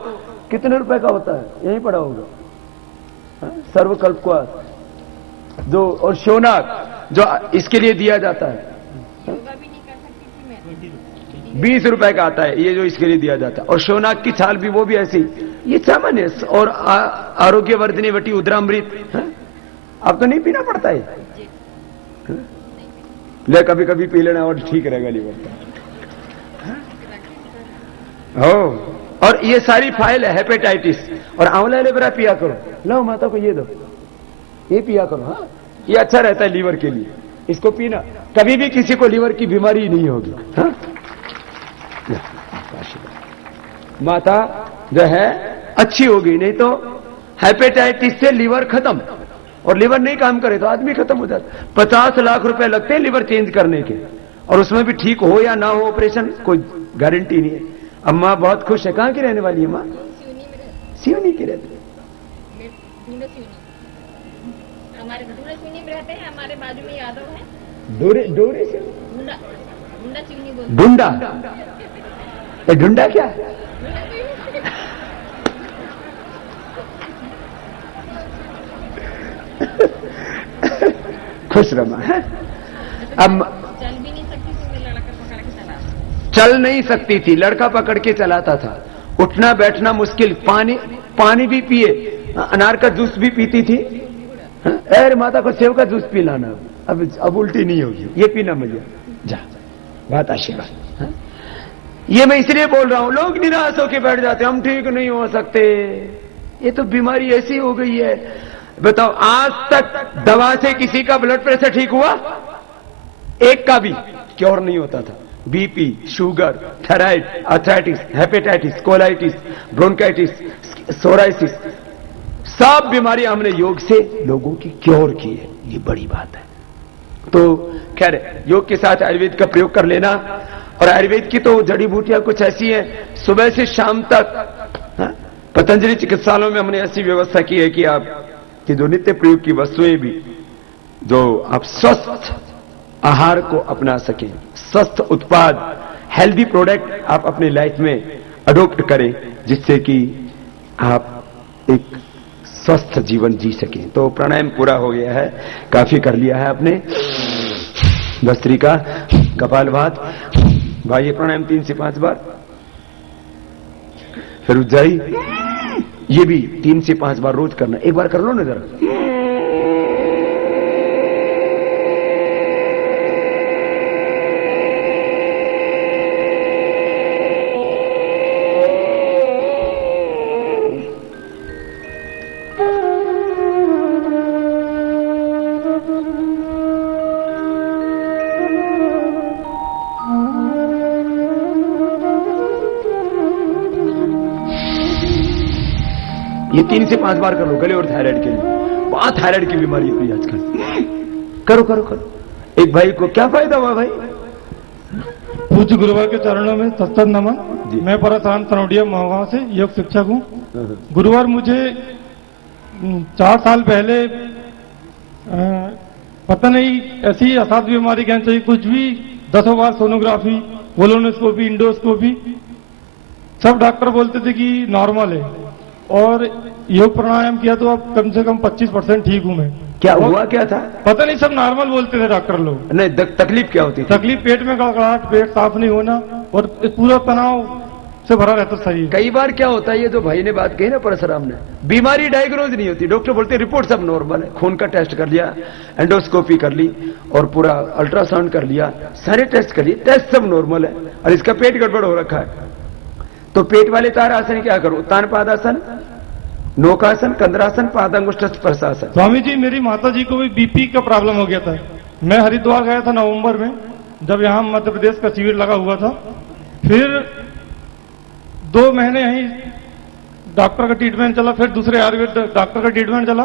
कितने रुपए का होता है, यही पड़ा होगा। सर्वकल्प क्वाथ जो, और शोनाक जो इसके लिए दिया जाता है, 20 रुपए का आता है ये जो इसके लिए दिया जाता है। और शोनाक की छाल भी, वो भी ऐसी, ये सामान्य। और आरोग्य वर्धिनी वटी उद्रामृत, अब तो नहीं पीना पड़ता है। ले कभी कभी पी लेना और ठीक रहेगा लीवर हो। और ये सारी फाइल है हेपेटाइटिस। और आंवला एलोवेरा पिया करो। लो माता को ये दो, ये पिया करो। हाँ, ये अच्छा रहता है लीवर के लिए, इसको पीना। कभी भी किसी को लीवर की बीमारी नहीं होगी। हाँ? माता जो है अच्छी होगी, नहीं तो हेपेटाइटिस से लीवर खत्म। और लीवर नहीं काम करे तो आदमी खत्म हो जाता। 50 लाख रुपए लगते हैं लीवर चेंज करने के, और उसमें भी ठीक हो या ना हो ऑपरेशन, कोई गारंटी नहीं है। अम्मा बहुत खुश है। कहां की रहने वाली है माँ? सिवनी की रहती है। हमारे में रहते हैं, हमारे बाजू में यादव है। डोरे डोरे से ढूंढा। ये ढूंढा क्या? खुश रमा है। अब चल नहीं सकती थी, लड़का पकड़ के चलाता था। उठना बैठना मुश्किल, पानी भी पिए, अनार का जूस भी पीती थी। अरे माता को सेव का जूस पिलाना, अब उल्टी नहीं होगी, ये पीना मुझे जा, बात आशीर्वाद। ये मैं इसलिए बोल रहा हूं, लोग निराश होकर बैठ जाते, हम ठीक नहीं हो सकते। ये तो बीमारी ऐसी हो गई है। बताओ, आज तक दवा से किसी का ब्लड प्रेशर ठीक हुआ? एक का भी क्योर नहीं होता था। BP, sugar, thyroid, arthritis, hepatitis, colitis, bronchitis, psoriasis, सब बीमारियां हमने योग से लोगों की क्योर की है। ये बड़ी बात है। तो खैर, योग के साथ आयुर्वेद का प्रयोग कर लेना। और आयुर्वेद की तो जड़ी बूटियां कुछ ऐसी हैं, सुबह से शाम तक पतंजलि चिकित्सालयों में हमने ऐसी व्यवस्था की है कि आप की जो नित्य प्रयोग की वस्तुएं भी, जो आप स्वस्थ आहार को अपना सकें, स्वस्थ उत्पाद, हेल्दी प्रोडक्ट आप अपनी लाइफ में अडॉप्ट करें, जिससे कि आप एक स्वस्थ जीवन जी सकें। तो प्राणायाम पूरा हो गया है, काफी कर लिया है आपने। भस्त्रिका, कपालभात, बाह्य प्राणायाम 3 से 5 बार, फिर उज्जाई, ये भी 3 से 5 बार रोज करना। एक बार कर लो ना जरा। ये 3 से 5 बार कर लो, गले और थायराइड के लिए। बहुत थायराइड की बीमारी हो रही है आजकल। करो करो करो। एक भाई को क्या फायदा हुआ भाई? पूज्य गुरुवार के चरणों में सत्संग नमन। मैं परसान तनोडिया महगांव से योग शिक्षक हूँ। गुरुवार मुझे 4 साल पहले पता नहीं ऐसी असाध्य बीमारी कैंसर की, कुछ भी 10 बार सोनोग्राफी, कोलोनोस्कोपी, इंडोस्कोपी, सब डॉक्टर बोलते थे कि नॉर्मल है। और योग प्राणायाम किया तो अब कम से कम 25% ठीक हूं मैं। क्या हुआ, क्या था पता नहीं, सब नॉर्मल बोलते थे डॉक्टर लोग। नहीं, तकलीफ क्या होती थी? तकलीफ पेट में गड़गड़ाहट, पेट साफ नहीं होना और पूरा तनाव से भरा रहता शरीर। कई बार क्या होता है, ये जो भाई ने बात कही ना परशुराम ने, बीमारी डायग्नोज नहीं होती। डॉक्टर बोलते रिपोर्ट सब नॉर्मल है, खून का टेस्ट कर लिया, एंडोस्कोपी कर ली और पूरा अल्ट्रासाउंड कर लिया, सारे टेस्ट कर लिए, टेस्ट सब नॉर्मल है और इसका पेट गड़बड़ हो रखा है। तो पेट वाले तार आसन क्या करो? उत्तान पादासन, नौकासन, कंद्रासन, पादांगुष्ठ स्पर्शासन। स्वामी जी, मेरी माता जी को भी बीपी का प्रॉब्लम हो गया था। मैं हरिद्वार गया था नवंबर में, जब यहाँ मध्य प्रदेश का शिविर लगा हुआ था। फिर 2 महीने यहीं डॉक्टर का ट्रीटमेंट चला, फिर दूसरे आयुर्वेद डॉक्टर का ट्रीटमेंट चला,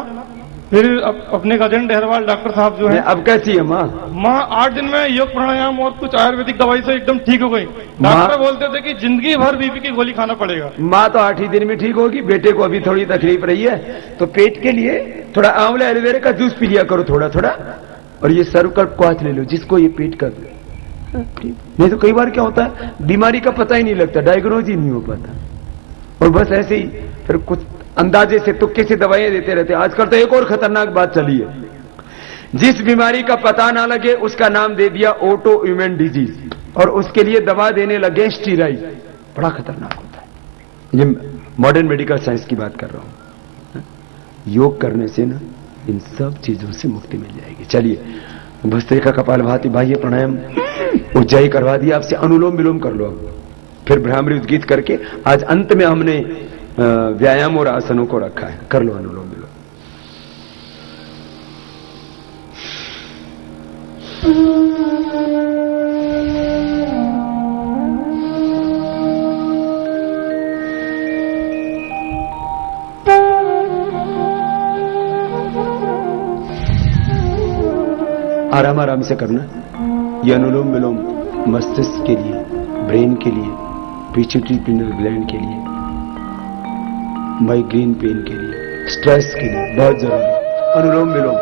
फिर अपने गजेंद्र डहरवाल डॉक्टर साहब जो है। अब कैसी है माँ? माँ 8 दिन में योग प्राणायाम और कुछ आयुर्वेदिक दवाई से एकदम ठीक हो गई। डॉक्टर बोलते थे कि जिंदगी भर बीपी की गोली खाना पड़ेगा। माँ तो 8 ही दिन में ठीक होगी। बेटे को अभी थोड़ी तकलीफ रही है, तो पेट के लिए थोड़ा आंवला एलोवेरा का जूस पी लिया करो थोड़ा थोड़ा, और ये सर्वकल्प क्वाथ ले लो जिसको ये पेट का। नहीं तो कई बार क्या होता है, बीमारी का पता ही नहीं लगता, डायग्नोज ही नहीं हो पाता, और बस ऐसे ही फिर कुछ अंदाजे से तुक्के से दवाइयां देते रहते हैं। आजकल तो एक और खतरनाक बात चली है, जिस बीमारी का पता ना लगे उसका नाम दे दिया ऑटो इम्यून डिजीज, और उसके लिए दवा देने लगे स्टीराइड। बड़ा खतरनाक होता है। ये मॉडर्न मेडिकल साइंस की बात कर रहा हूं। योग करने से ना इन सब चीजों से मुक्ति मिल जाएगी। चलिए, भस्त्रिका, कपालभाति, बाह्य प्राणायाम, उज्जाई करवा दिया आपसे। अनुलोम विलोम कर लो, फिर भ्रामरी उद्गीत करके आज अंत में हमने व्यायाम और आसनों को रखा है। कर लो अनुलोम विलोम। आराम आराम से करना। ये अनुलोम विलोम मस्तिष्क के लिए, ब्रेन के लिए, पिट्यूटरी पिनल ग्लैंड के लिए, माइग्रेन पेन के लिए, स्ट्रेस के लिए बहुत जरूरी है अनुलोम विलोम।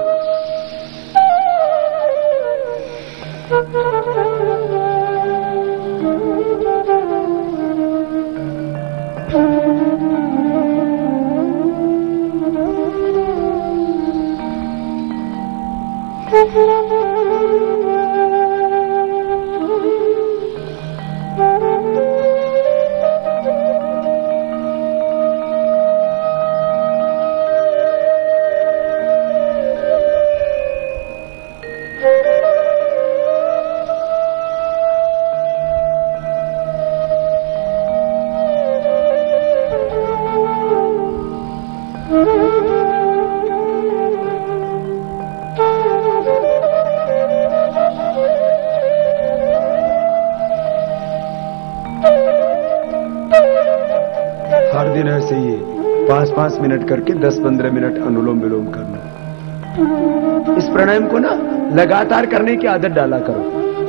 हर दिन ऐसे ही 5-5 मिनट करके 10-15 मिनट अनुलोम विलोम करना। इस प्राणायाम को ना लगातार करने की आदत डाला करो।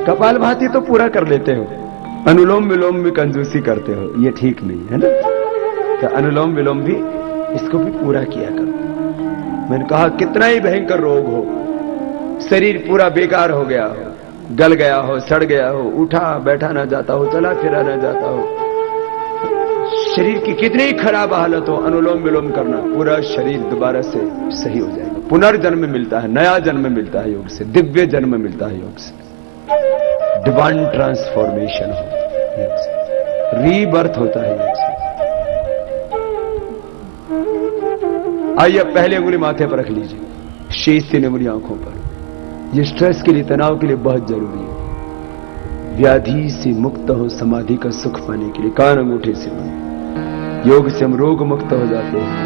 कपालभाति तो पूरा कर लेते हो, अनुलोम विलोम में कंजूसी करते हो, ये ठीक नहीं है ना। तो अनुलोम विलोम भी इसको भी पूरा किया करो। मैंने कहा कितना ही भयंकर रोग हो, शरीर पूरा बेकार हो गया हो, गल गया हो, सड़ गया हो, उठा बैठा ना जाता हो, चला फिरा ना जाता हो, शरीर की कितनी खराब हालत हो, अनुलोम विलोम करना पूरा शरीर दोबारा से सही हो जाएगा। पुनर्जन्म मिलता है, नया जन्म मिलता है योग से, दिव्य जन्म मिलता है योग से, डिवाइन ट्रांसफॉर्मेशन होता है योग से, रीबर्थ होता है योग से। आइए पहले उंगली माथे पर रख लीजिए, शेष 3 उंगली आंखों पर। यह स्ट्रेस के लिए, तनाव के लिए बहुत जरूरी है। व्याधि से मुक्त हो, समाधि का सुख पाने के लिए कान अंगूठे से बने। योग से हम रोग मुक्त हो जाते हैं,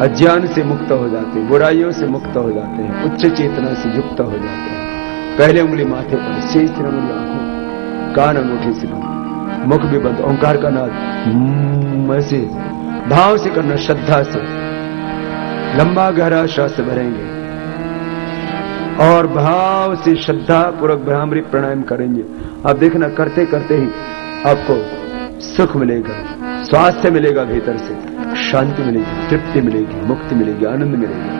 अज्ञान से मुक्त हो जाते हैं, बुराइयों से मुक्त हो जाते हैं, उच्च चेतना से युक्त हो जाते हैं। पहले उंगली माथे पर, शेष 3 उंगली आंखों, कान अंगूठे से बंद, मुख भी बंद। ओंकार का नाद ऐसे भाव से करना, श्रद्धा से। लंबा गहरा श्वास भरेंगे और भाव से श्रद्धा पूर्वक भ्रामरी प्राणायाम करेंगे। आप देखना करते करते ही आपको सुख मिलेगा, स्वास्थ्य मिलेगा, भीतर से शांति मिलेगी, तृप्ति मिलेगी, मुक्ति मिलेगी, आनंद मिलेगा।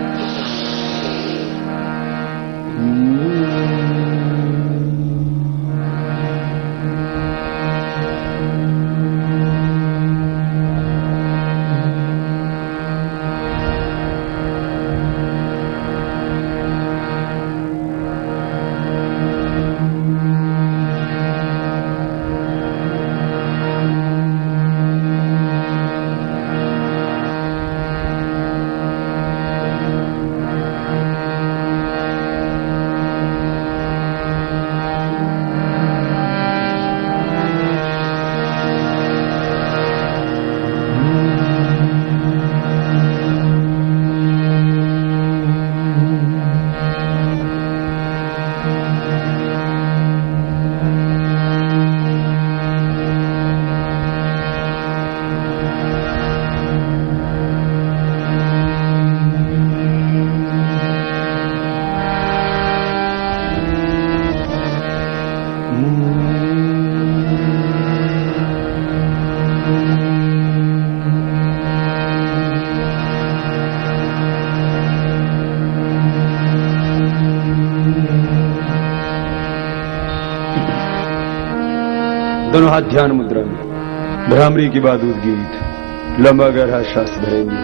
दोनों हाथ ध्यान मुद्रा में, भ्रामरी के बाद उद्गीत। लंबा गहरा श्वास भरेंगे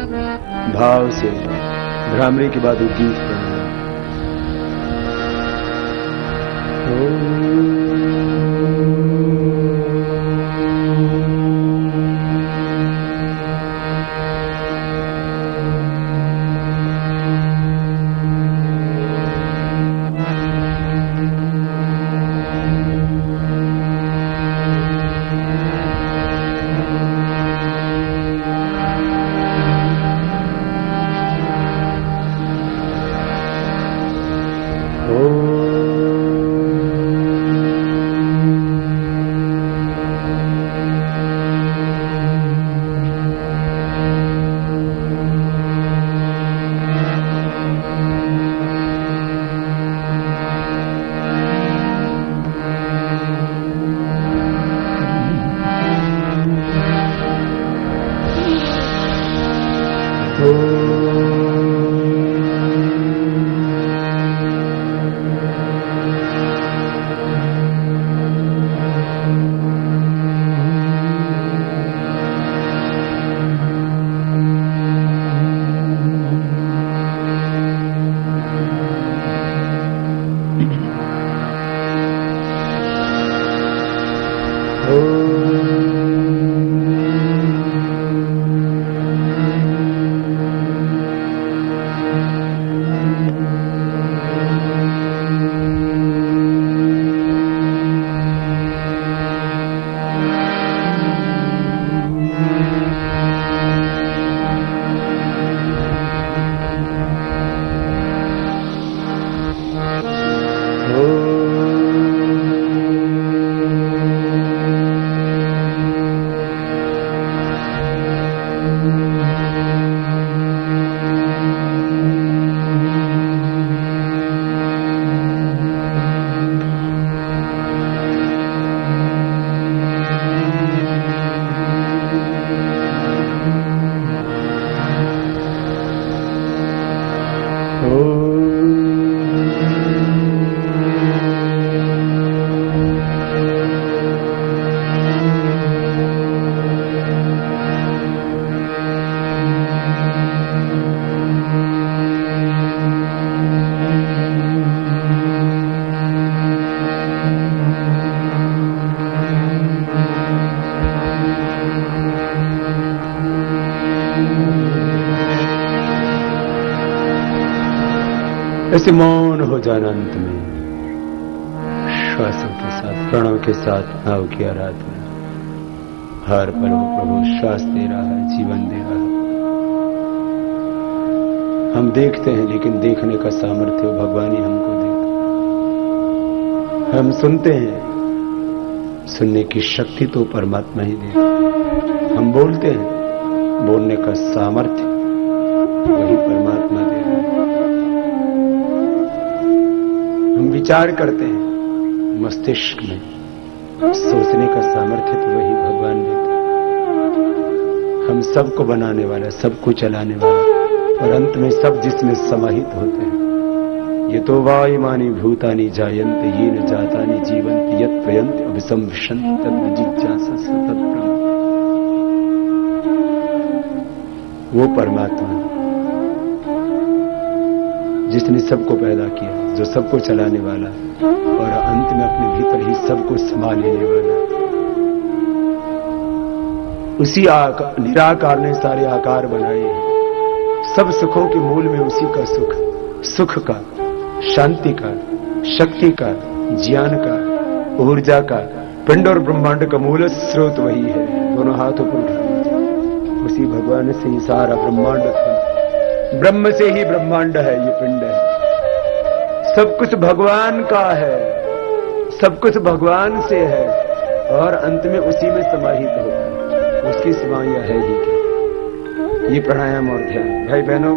भाव से, भ्रामरी के बाद उद्गीत प्राणायाम। ऐसे मौन हो जाना अंत में, श्वासों के साथ, प्रणों के साथ नाव की आराधना। हर पल वो प्रभु श्वास दे रहा है, जीवन दे रहा है। हम देखते हैं लेकिन देखने का सामर्थ्य भगवान ही हमको देता। हम सुनते हैं, सुनने की शक्ति तो परमात्मा ही देता। हम बोलते हैं, बोलने का सामर्थ्य वही परमात्मा दे रहा है। हम विचार करते हैं, मस्तिष्क में सोचने का सामर्थ्य तो वही भगवान देता। हम सबको बनाने वाला, सबको चलाने वाला और अंत में सब जिसमें समाहित होते हैं। ये तो वायुमानी भूतानि जायन्ते येन जातानि जीवन्ति यत् प्रयन्ति अभिसंविशन्ति तद् जिज्ञासा सतत ब्रह्म। वो परमात्मा जिसने सबको पैदा किया, जो सबको चलाने वाला और अंत में अपने भीतर ही सबको संभाल लेने वाला। उसी निराकार ने सारे आकार बनाए हैं। सब सुखों के मूल में उसी का सुख, सुख का, शांति का, शक्ति का, ज्ञान का, ऊर्जा का, पिंड और ब्रह्मांड का मूल स्रोत वही है। दोनों हाथों पर उठा उसी भगवान से ही सारा ब्रह्मांड था। ब्रह्म से ही ब्रह्मांड है, ये पिंड है। सब कुछ भगवान का है, सब कुछ भगवान से है और अंत में उसी में समाहित होता है। उसकी सिवा यह है ही क्या। ये प्राणायाम और ध्यान भाई बहनों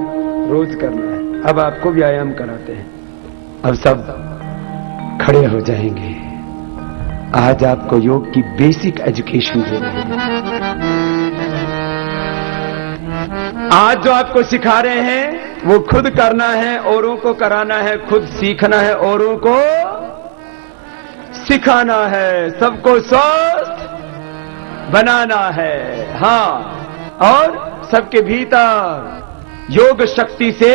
रोज करना है। अब आपको व्यायाम कराते हैं। अब सब खड़े हो जाएंगे। आज आपको योग की बेसिक एजुकेशन दे रहे हैं। आज जो आपको सिखा रहे हैं वो खुद करना है, औरों को कराना है, खुद सीखना है, औरों को सिखाना है, सबको स्वस्थ बनाना है। हाँ, और सबके भीतर योग शक्ति से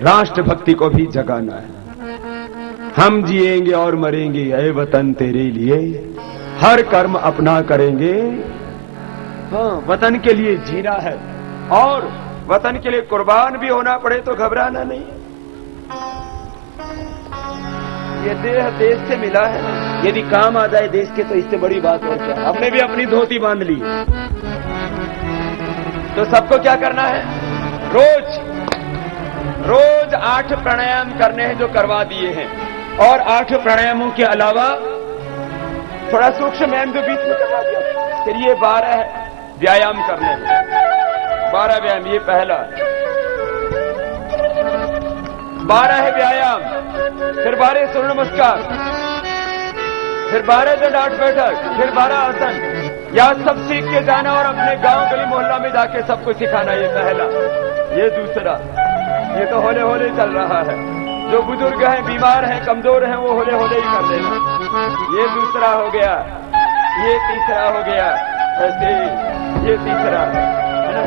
राष्ट्रभक्ति को भी जगाना है। हम जिएंगे और मरेंगे ऐ वतन तेरे लिए, हर कर्म अपना करेंगे। हाँ, वतन के लिए जीना है और वतन के लिए कुर्बान भी होना पड़े तो घबराना नहीं है। ये देह देश से मिला है, यदि काम आ जाए देश के तो इससे बड़ी बात और क्या। हमने भी अपनी धोती बांध ली, तो सबको क्या करना है? रोज 8 प्राणायाम करने हैं जो करवा दिए हैं, और 8 प्राणायामों के अलावा थोड़ा सूक्ष्म व्यायाम जो बीच में करवा दिया। फिर ये 12 व्यायाम करने हैं, 12 व्यायाम। ये पहला 12 है व्यायाम, फिर 12 सूर्य नमस्कार, फिर 12 दंड 8 बैठक, फिर 12 आसन। या सब सीख के जाना और अपने गांव गली मोहल्ला में जाके सबको सिखाना। ये पहला। ये दूसरा, ये तो होले होले चल रहा है। जो बुजुर्ग हैं, बीमार हैं, कमजोर हैं, वो होले होले ही कर देना। ये दूसरा हो गया, ये तीसरा हो गया, ऐसे ये तीसरा है ना।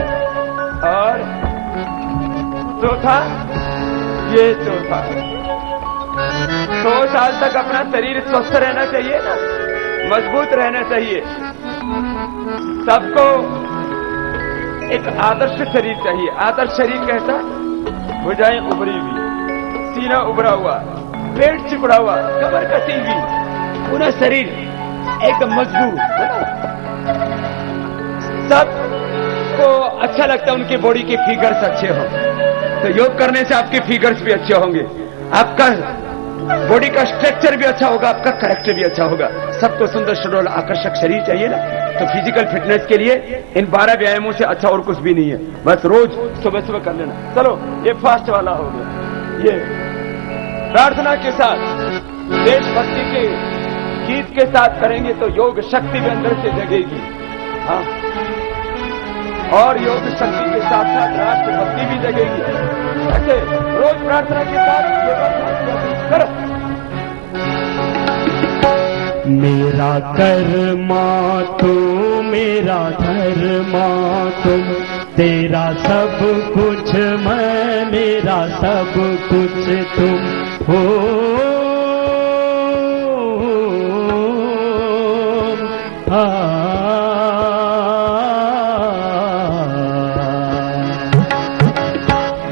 और चौथा, ये चौथा। 100 साल तक अपना शरीर स्वस्थ रहना चाहिए ना, मजबूत रहना चाहिए। सबको एक आदर्श शरीर चाहिए। आदर्श शरीर कैसा? भुजाएं उभरी हुई, सीना उभरा हुआ, पेट चिपड़ा हुआ, कमर कसी हुई, पूरा शरीर एकदम मजबूत। सबको अच्छा लगता है उनके बॉडी के फिगर्स अच्छे हों, तो योग करने से आपके फिगर्स भी अच्छे होंगे, आपका बॉडी का स्ट्रक्चर भी अच्छा होगा, आपका कैरेक्टर भी अच्छा होगा। सबको सुंदर सुडौल आकर्षक शरीर चाहिए ना। तो फिजिकल फिटनेस के लिए इन 12 व्यायामों से अच्छा और कुछ भी नहीं है। बस रोज सुबह सुबह कर लेना। चलो, ये फास्ट वाला हो गया। ये प्रार्थना के साथ, देशभक्ति के गीत के साथ करेंगे तो योग शक्ति भी अंदर से जगेगी। हाँ, और योग शक्ति के साथ साथ राष्ट्रभक्ति भी जगेगी। ऐसे रोज प्रार्थना के साथ करो। मेरा कर्मा तू, मेरा धर्मा तुम, तेरा सब कुछ मैं, मेरा सब कुछ तुम हो।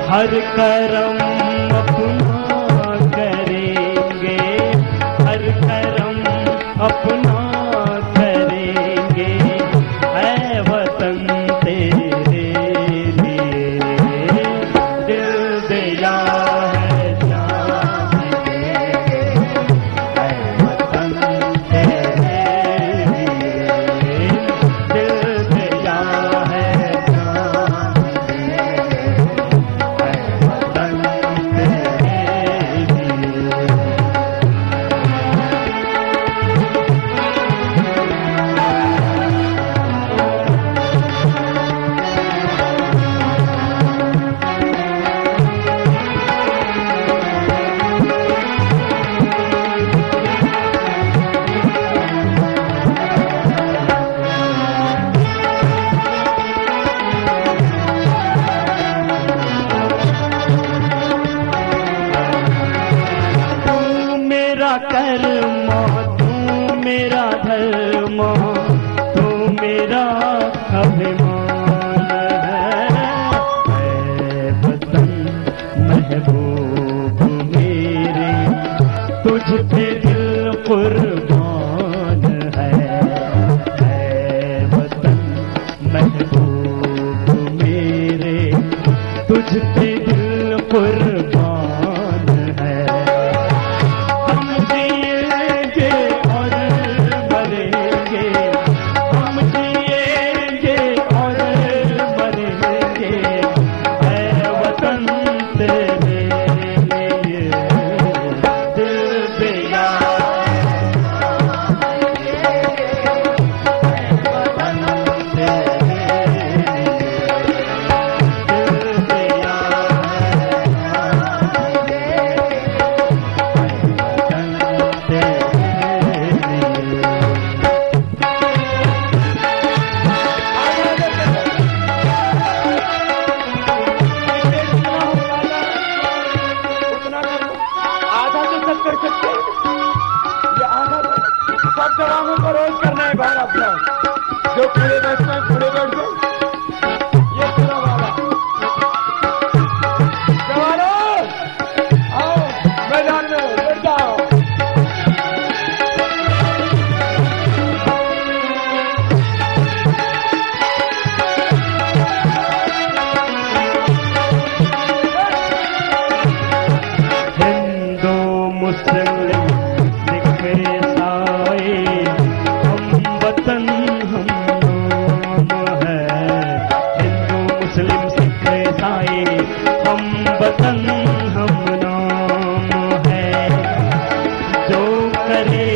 हर करम अपना अपना करेंगे ऐ वतन तेरे लिए। दिल दिया है जान देंगे ऐ वतन तेरे लिए। दिल दिया है जान देंगे ऐ वतन तेरे लिए। तू मेरा कर्मा, तू मेरा धर्मा, तू मेरा अभिमान है वतन महबूब मेरे, तुझ पे दिल कुर्बान है वतन महबूब मेरे, तुझ पे दिल कुर्बान है। हम जिएंगे और मरेंगे, हम जिएंगे और मरेंगे ऐ वतन तेरे लिए। दिल दिया वतन तेरे लिए। दिल दिया आधा तो सब कर सकते हैं, ये आधा तो सब जवानों को रोज करना है बाहर अपना। जो खड़े बैठते हैं खड़े बैठ जाओ, ये पूरा वाला। जवानों आओ मैदान में बैठ जाओ। हिंदू मुस्लिम सिख ईसाई हम वतन हम नाम है। हिंदू मुस्लिम सिख ईसाई हम वतन हम नाम है। जो करे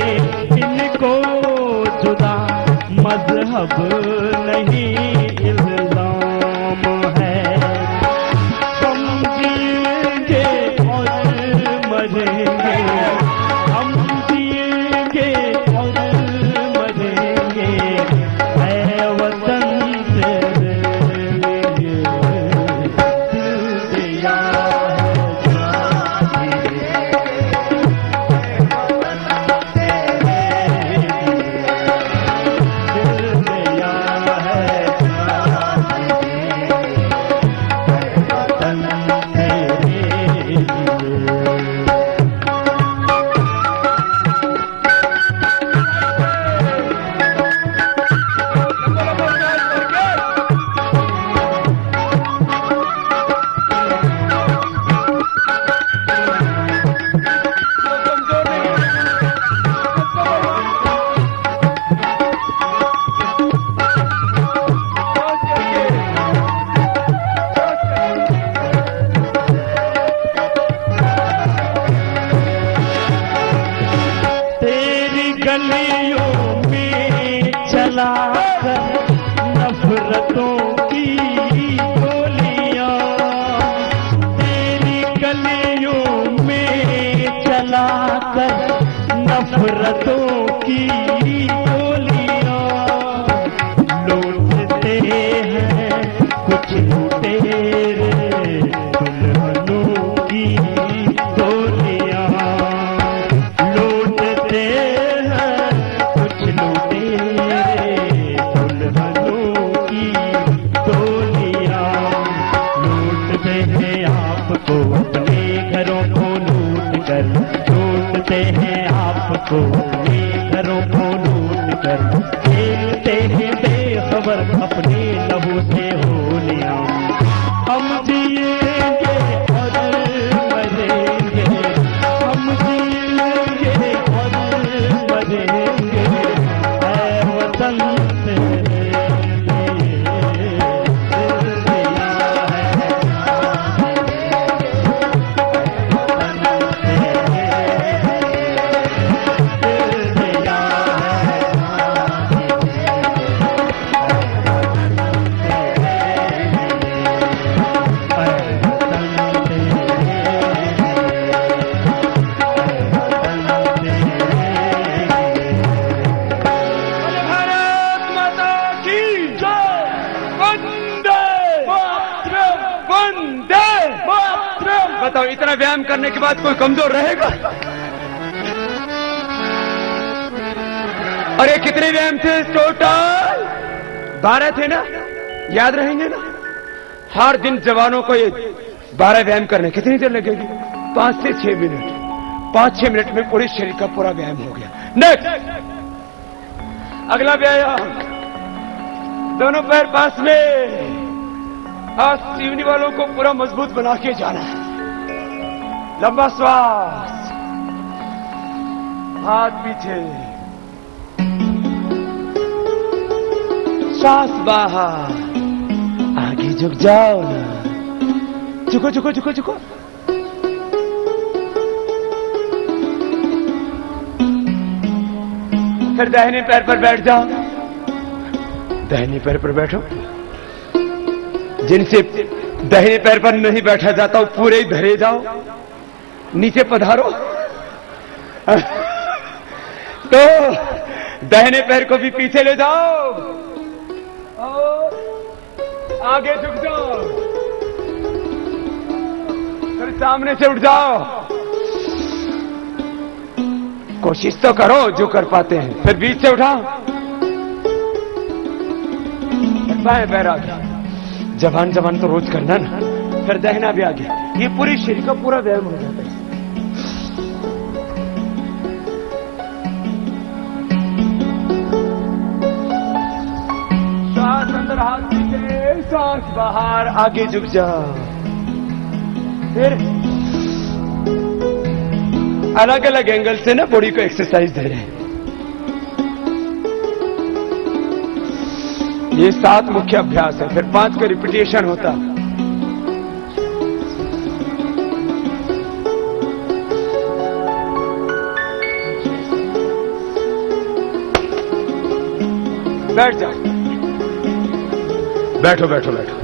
इनको जुदा मजहब नहीं इल्जाम है। हम जिएंगे और मरेंगे, हम जिएंगे और मरेंगे ऐ वतन तेरे लिए। दिल दिया है जान देंगे ऐ वतन तेरे लिए। दिल दिया है जान देंगे ऐ वतन तेरे लिए। तेरी गलियों में चलाकर नफरतों की गोलियां, तेरी गलियों में चलाकर नफरतों की गोलियां। लूटते हैं कुछ लुटेरे दुल्हनों की गोलियां। लूटते हैं कुछ लुटेरे दुल्हनों की गोलियां। लूटते हैं आपको अपने घरों को लूट कर, लूटते हैं आपको अपने घरों को मारने के बाद कोई कमजोर रहेगा? अरे कितने व्यायाम थे टोटल? 12 थे ना? याद रहेंगे ना? हर दिन जवानों को ये 12 व्यायाम करने कितनी देर लगेगी? 5 से 6 मिनट। 5-6 मिनट में पूरे शरीर का पूरा व्यायाम हो गया। नेक्स्ट, अगला व्यायाम, दोनों पैर पास में, आज सीवनी वालों को पूरा मजबूत बना के जाना है। लंबा श्वास, हाथ पीछे, श्वास बाहर, आगे झुक जाओ ना, झुको झुको झुको झुको। फिर दाहिने पैर पर बैठ जाओ, दाहिने पैर पर बैठो। जिनसे दाहिने पैर पर नहीं बैठा जाता वो पूरे ही धरे जाओ, नीचे पधारो। तो दाहिने पैर को भी पीछे ले जाओ और आगे झुक जाओ, फिर सामने से उठ जाओ। कोशिश तो करो जो कर पाते हैं। फिर बीच से उठाओ, बाएं पैर आगे, जवान जवान तो रोज करना ना। फिर दाहिना भी आगे, ये पूरी शरीर का पूरा व्यायाम हो जाता है। श्वास अंदर, हाथ पीछे, श्वास बाहर, आगे झुक जाओ। फिर अलग अलग एंगल से ना बॉडी को एक्सरसाइज दे रहे हैं। ये 7 मुख्य अभ्यास है, फिर 5 का रिपीटेशन होता। बैठ जाओ, बैठो बैठो बैठो।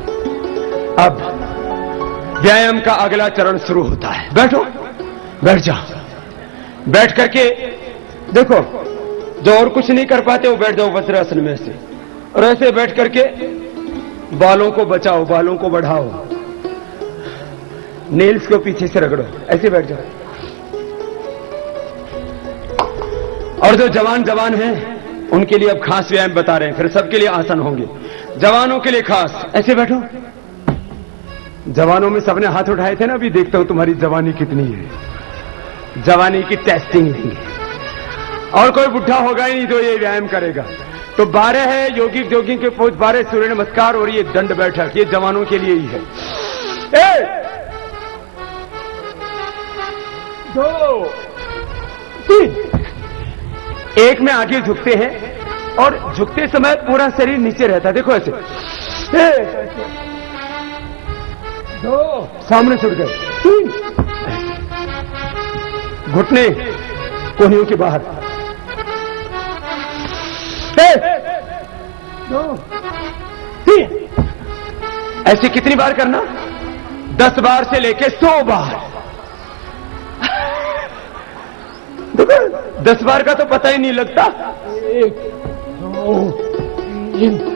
अब व्यायाम का अगला चरण शुरू होता है। बैठो, बैठ जाओ। बैठ करके देखो, जो और कुछ नहीं कर पाते वो बैठ जाओ वज्रासन में से, और ऐसे बैठ करके बालों को बचाओ, बालों को बढ़ाओ, नेल्स को पीछे से रगड़ो, ऐसे बैठ जाओ। और जो जवान हैं उनके लिए अब खास व्यायाम बता रहे हैं, फिर सबके लिए आसन होंगे। जवानों के लिए खास, ऐसे बैठो। जवानों में सबने हाथ उठाए थे ना, अभी देखता हूं तुम्हारी जवानी कितनी है। जवानी की टेस्टिंग लेंगे, और कोई बुढ़ा होगा ही नहीं जो ये व्यायाम करेगा। तो 12 है योगिक जोगिंग के पोज, 12 सूर्य नमस्कार और ये दंड बैठक, ये जवानों के लिए ही है। 1 2 3। एक में आगे झुकते हैं और झुकते समय पूरा शरीर नीचे रहता है। देखो ऐसे, 1 2, सामने छुट गए, 3, घुटने कोहनियों के बाहर, 1 2 3। ऐसे कितनी बार करना? 10 बार से लेके 100 बार। देखो 10 बार का तो पता ही नहीं लगता। 1 2 3।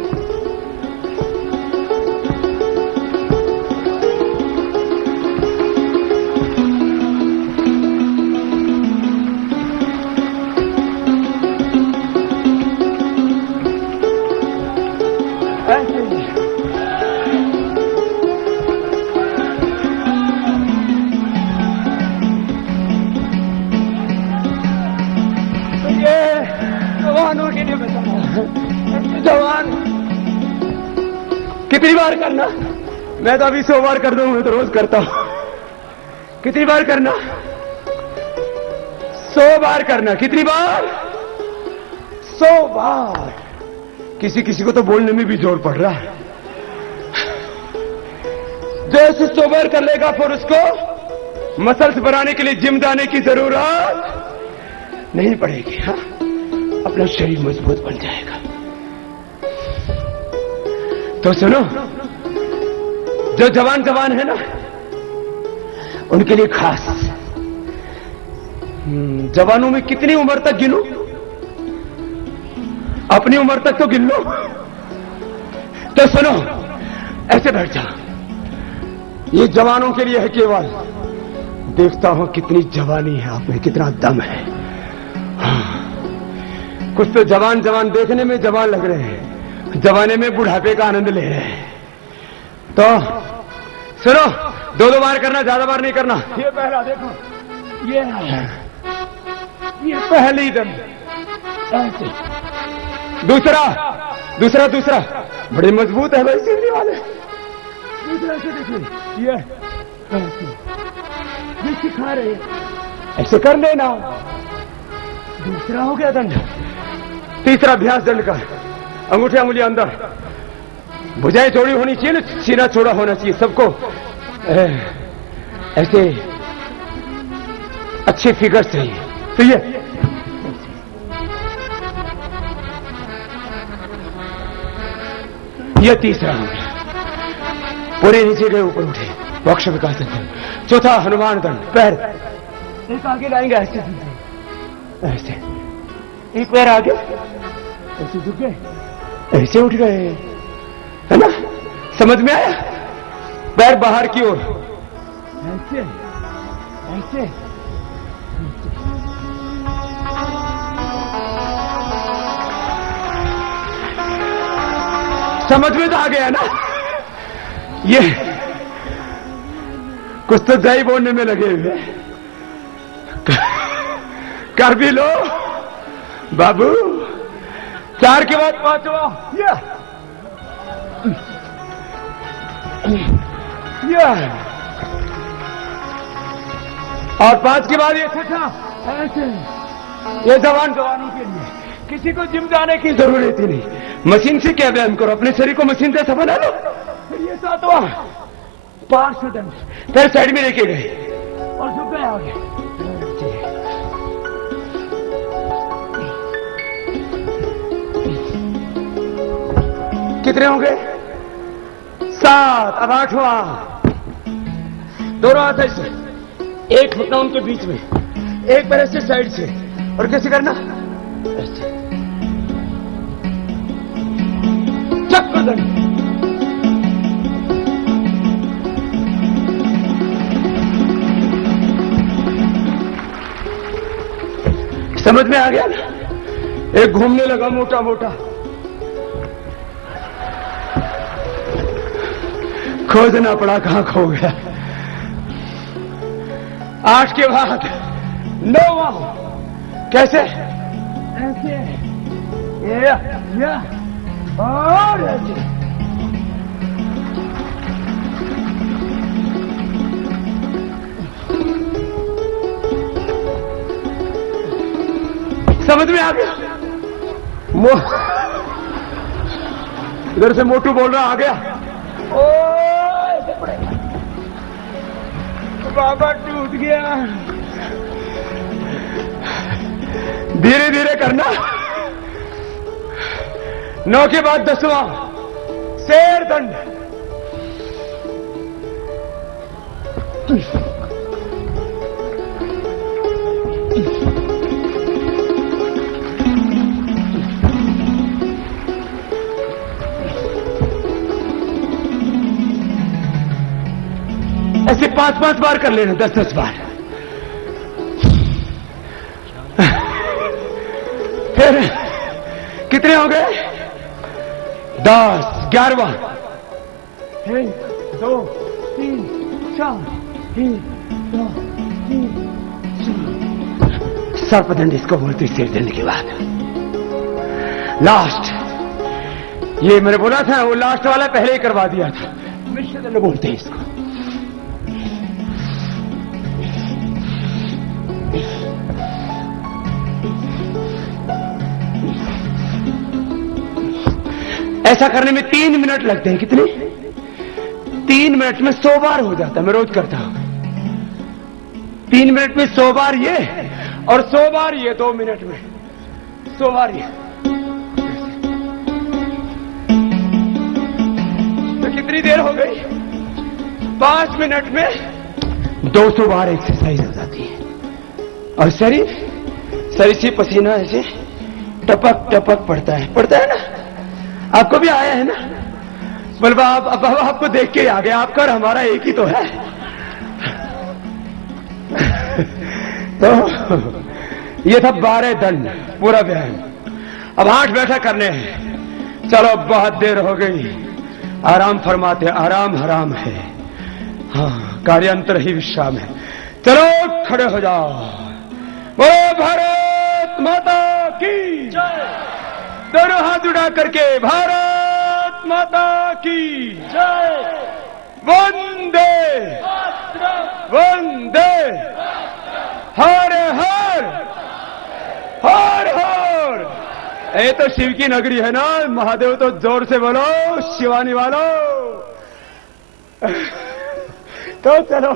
जवान कितनी बार करना? मैं तो अभी 100 बार कर दूं, मैं तो रोज करता हूं। कितनी बार करना? 100 बार करना। कितनी बार? 100 बार। किसी किसी को तो बोलने में भी जोर पड़ रहा है। जैसे 100 बार कर लेगा फिर उसको मसल्स बनाने के लिए जिम जाने की जरूरत नहीं पड़ेगी। हाँ? अपना शरीर मजबूत बन जाएगा। तो सुनो, जो जवान है ना, उनके लिए खास। जवानों में कितनी उम्र तक गिनो? अपनी उम्र तक तो गिन लो। तो सुनो, ऐसे बैठ जा। ये जवानों के लिए है केवल। देखता हूं कितनी जवानी है आप में, कितना दम है। हाँ। कुछ तो जवान जवान देखने में जवान लग रहे हैं, जवाने में बुढ़ापे का आनंद ले रहे हैं। तो सुनो, 2-2 बार करना, ज्यादा बार नहीं करना। ये पहला देखो, ये पहली दम, ऐसे। दूसरा बड़े मजबूत है भाई सीढ़ी वाले। दूसरा ऐसे देखो, ये सिखा रहे, ऐसे कर लेना। दूसरा हो गया दंड। तीसरा अभ्यास दंड का, अंगूठे अंगुलियां अंदर, भुजाएं चौड़ी होनी चाहिए ना, सीना चौड़ा होना चाहिए सबको, ऐसे अच्छे फिगर चाहिए। तो ये तीसरा हो गया। पूरे नीचे गए, ऊपर उठे, वक्ष विकास दंड। चौथा हनुमान दंड, पैर एक आगे लाएंगे, ऐसे एक पैर आगे, ऐसे झुक गए, ऐसे उठ गए, है ना? समझ में आया? पैर बाहर की ओर, ऐसे ऐसे। समझ में तो आ गया ना? ये कुछ तो जय बोलने में लगे हुए, कर भी लो बाबू। 4 के बाद 5वां, और 5 के बाद ये 6ठा, ऐसे। ये जवानों के लिए, किसी को जिम जाने की जरूरत ही नहीं, मशीन से क्या व्यायाम करो, अपने शरीर को मशीन जैसा बना लो। फिर ये 7वां, पार्श्वदंड, फिर साइड में लेके गए और झुक गए आगे। कितने होंगे? 7। अब 8वां, दोनों हाथ ऐसे, एक घुटना उनके बीच में, एक पैर से साइड से, और कैसे करना? ऐसे। चक्र दंड। समझ में आ गया ना? एक घूमने लगा मोटा मोटा, खोजना पड़ा कहां खो गया। 8 के बाद 9वां, कैसे? ऐसे, और ऐसे। समझ में आ गया? इधर से मोटू बोल रहा, आ गया। ओ ऐसे पड़ेगा, बाबा टूट गया। धीरे धीरे करना। 9 के बाद 10वां, शेर दंड। ऐसे 5-5 बार कर लेना, 10-10 बार। फिर कितने हो गए? 10, 11वां, 1, 2, 3, 4, 1, 2, 3, 4। सर्पदंड इसको बोलते, सिर दंड के बाद लास्ट। ये मैंने बोला था, वो लास्ट वाला पहले ही करवा दिया था, मिश्र दंड बोलते हैं इसको। ऐसा करने में 3 मिनट लगते हैं। कितने? 3 मिनट में 100 बार हो जाता है। मैं रोज करता हूं। 3 मिनट में 100 बार ये, और 100 बार ये 2 मिनट में, 100 बार ये। तो कितनी देर हो गई? 5 मिनट में 200 बार एक्सरसाइज हो जाती है। और शरीर से पसीना ऐसे टपक टपक पड़ता है ना? आपको भी आया है ना? बल्कि अब आपको देख के आ गया, आपका और हमारा एक ही तो है। तो ये था 12 दंड, पूरा व्यायाम। अब 8 बैठक करने हैं। चलो बहुत देर हो गई, आराम फरमाते, आराम हराम है, हाँ कार्यांतर ही विश्राम है। चलो खड़े हो जाओ, बोलो भारत माता की जय। दोनों हाथ उठा करके भारत माता की जय। वंदे वंदे, हर हर हर हर। ये तो शिव की नगरी है ना, महादेव तो जोर से बोलो, शिवानी वालों। तो चलो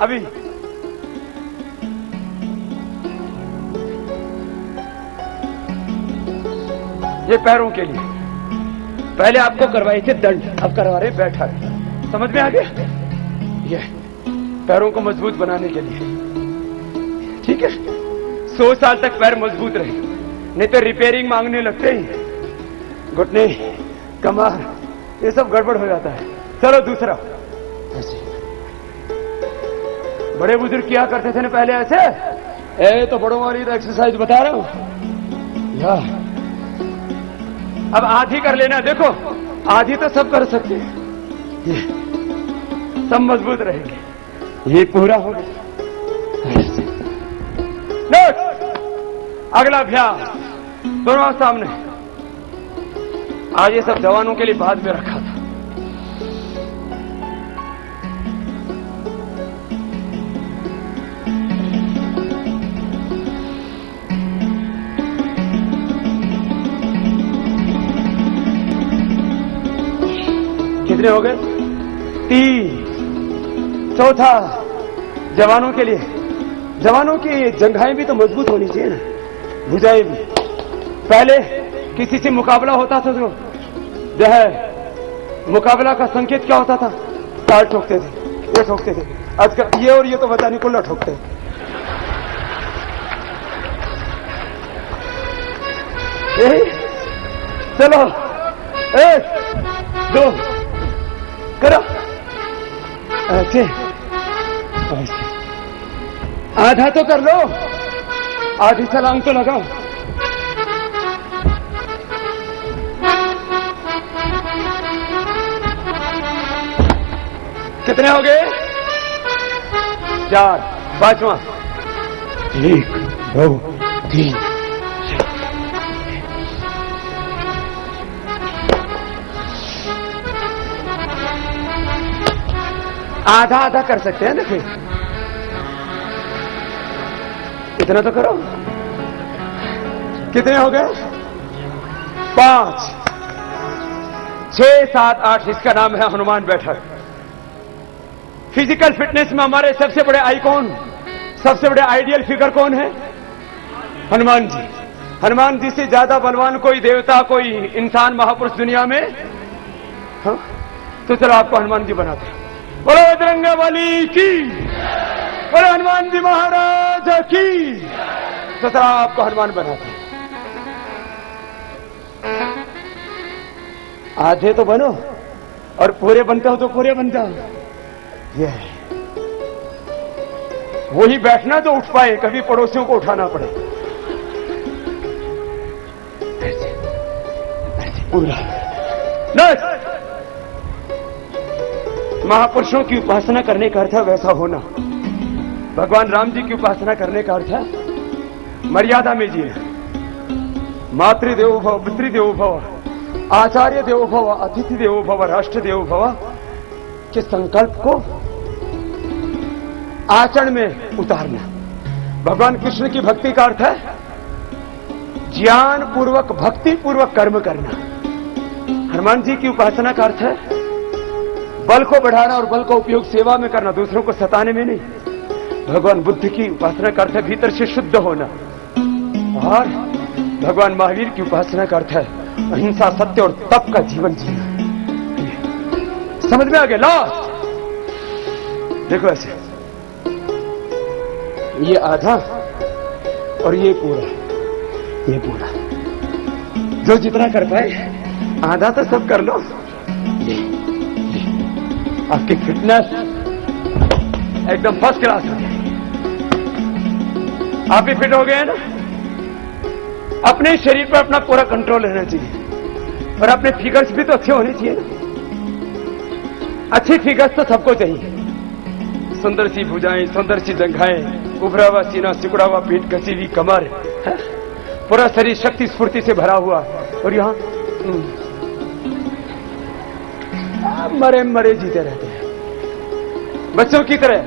अभी ये पैरों के लिए पहले आपको करवाए थे दंड, अब करवा रहे बैठक। समझ में आ गया? ये पैरों को मजबूत बनाने के लिए, ठीक है? 100 साल तक पैर मजबूत रहे, नहीं तो रिपेयरिंग मांगने लगते ही, घुटने कमर ये सब गड़बड़ हो जाता है। चलो दूसरा, ऐसे बड़े बुजुर्ग किया करते थे ना पहले ऐसे। तो बड़ों वाली तो एक्सरसाइज बता रहा हूं या। अब आधी कर लेना, देखो आधी तो सब कर सकते हैं, ये सब मजबूत रहेंगे। ये पूरा हो गया। अगला अभ्यास, दोनों सामने। आज ये सब जवानों के लिए बाद में रखा था। कितने हो गए? 3। चौथा जवानों के लिए, जवानों की जंघाएं भी तो मजबूत होनी चाहिए ना, भुजाएं भी। पहले किसी से मुकाबला होता था तो जो है मुकाबला का संकेत क्या होता था? ताल ठोकते थे, ये ठोकते थे। आजकल ये और ये तो पता नहीं कुल्ला ठोकते। यही चलो, 1 2 करो ऐसे ऐसे। आधा तो कर लो, आधी छलांग तो लगाओ। कितने हो गए? 4। 5वां, 1 2 3। आधा आधा कर सकते हैं। देखिए इतना तो करो। कितने हो गए? 5 6 7 8। इसका नाम है हनुमान बैठक। फिजिकल फिटनेस में हमारे सबसे बड़े आइकॉन, सबसे बड़े आइडियल फिगर कौन है? हनुमान जी। हनुमान जी से ज्यादा बलवान कोई देवता, कोई इंसान, महापुरुष दुनिया में? हाँ? तो चलो आपको हनुमान जी बनाते हैं। बोलो बजरंगबली की, बोलो हनुमान जी महाराज की। तो चलो आपको हनुमान बनाते हैं। आधे तो बनो और पूरे बनते हो तो पूरे बन जाओ। ये वही बैठना जो उठ पाए, कभी पड़ोसियों को उठाना पड़े। ऐसे ऐसे पूरा। महापुरुषों की उपासना करने का अर्थ है वैसा होना। भगवान राम जी की उपासना करने का अर्थ है मर्यादा में जीना। मातृदेवो भव, पितृदेवो भव, आचार्य देवो भव, अतिथि देवो भव, राष्ट्र देवो भव के संकल्प को आचरण में उतारना। भगवान कृष्ण की भक्ति का अर्थ है ज्ञान पूर्वक, भक्ति पूर्वक कर्म करना। हनुमान जी की उपासना का अर्थ है बल को बढ़ाना और बल का उपयोग सेवा में करना, दूसरों को सताने में नहीं। भगवान बुद्ध की उपासना का अर्थ है भीतर से शुद्ध होना। और भगवान महावीर की उपासना का अर्थ है अहिंसा, सत्य और तप का जीवन जीना। समझ में आ गया? लास्ट देखो ऐसे, ये आधा और ये पूरा, ये पूरा। जो जितना कर पाए, आधा तो सब कर लो। ये आपकी फिटनेस एकदम फर्स्ट क्लास हो जाएगी। आप भी फिट हो गए हैं ना? अपने शरीर पर अपना पूरा कंट्रोल रहना चाहिए और अपने फिगर्स भी तो अच्छे होने चाहिए ना। अच्छी फिगर्स तो सबको चाहिए, सुंदर सी भुजाएं, सुंदर सी जंघाएं, उभरा हुआ सीना, सिकुड़ा हुआ पीठ, कसी हुई कमर, पूरा शरीर शक्ति स्फूर्ति से भरा हुआ, और यहां मरे मरे जीते रहते हैं बच्चों की तरह।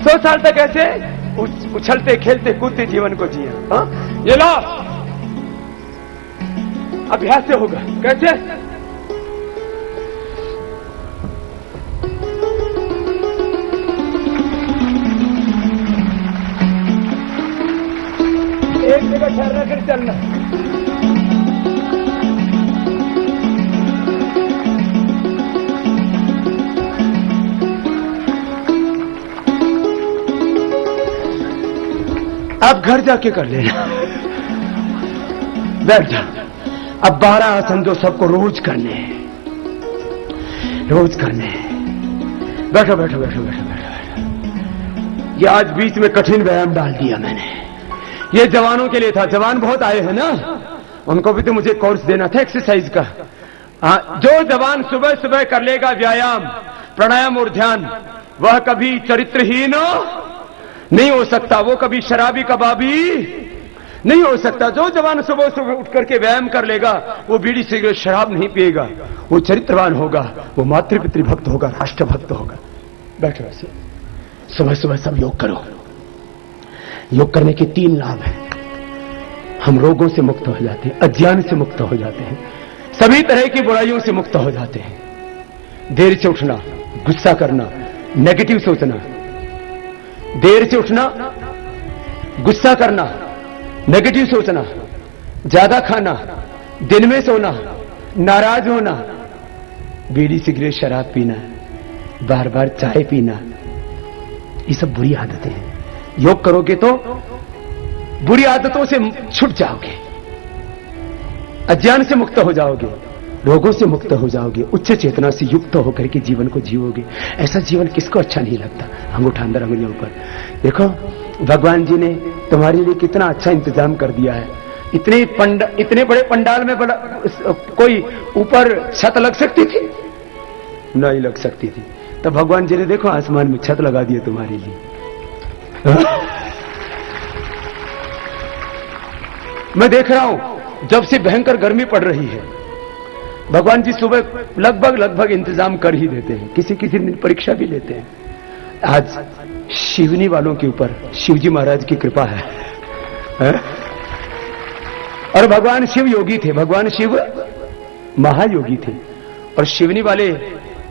100 साल तक ऐसे उछलते खेलते कूदते जीवन को जिया। हाँ, ये लो अभ्यास से होगा। कैसे? एक जगह ठहरा कर चलना। अब घर जाके कर लेना, बैठ जा। अब 12 आसन जो सबको रोज करने हैं, रोज करने हैं। बैठो बैठो बैठो बैठो बैठो। ये आज बीच में कठिन व्यायाम डाल दिया मैंने, ये जवानों के लिए था। जवान बहुत आए हैं ना, उनको भी तो मुझे कोर्स देना था एक्सरसाइज का। हाँ, जो जवान सुबह सुबह कर लेगा व्यायाम, प्राणायाम और ध्यान, वह कभी चरित्रहीन नहीं हो सकता, वो कभी शराबी कबाबी नहीं हो सकता। जो जवान सुबह सुबह उठ करके व्यायाम कर लेगा, वो बीड़ी सिगरेट शराब नहीं पिएगा, वो चरित्रवान होगा, वो मातृपितृ भक्त होगा, राष्ट्र भक्त होगा। बैठो ऐसे, सुबह सुबह सब योग करो। योग करने के 3 लाभ हैं। हम रोगों से मुक्त हो जाते हैं, अज्ञान से मुक्त हो जाते हैं, सभी तरह की बुराइयों से मुक्त हो जाते हैं। देर से उठना, गुस्सा करना, नेगेटिव सोचना, देर से उठना, गुस्सा करना, नेगेटिव सोचना, ज्यादा खाना, दिन में सोना, नाराज होना, बीड़ी सिगरेट शराब पीना, बार बार चाय पीना, ये सब बुरी आदतें हैं। योग करोगे तो बुरी आदतों से छूट जाओगे, अज्ञान से मुक्त हो जाओगे, रोगों से मुक्त हो जाओगे, उच्च चेतना से युक्त होकर के जीवन को जियोगे। ऐसा जीवन किसको अच्छा नहीं लगता? अंगूठा अंदर अंगुलियों पर देखो, भगवान जी ने तुम्हारे लिए कितना अच्छा इंतजाम कर दिया है। इतने बड़े पंडाल में कोई ऊपर छत लग सकती थी? नहीं लग सकती थी। तो भगवान जी ने देखो आसमान में छत लगा दिया तुम्हारे लिए। मैं देख रहा हूं जब से भयंकर गर्मी पड़ रही है, भगवान जी सुबह लगभग इंतजाम कर ही देते हैं, किसी किसी दिन परीक्षा भी लेते हैं। आज शिवनी वालों के ऊपर शिवजी महाराज की कृपा है। और भगवान शिव योगी थे, भगवान शिव महायोगी थे। और शिवनी वाले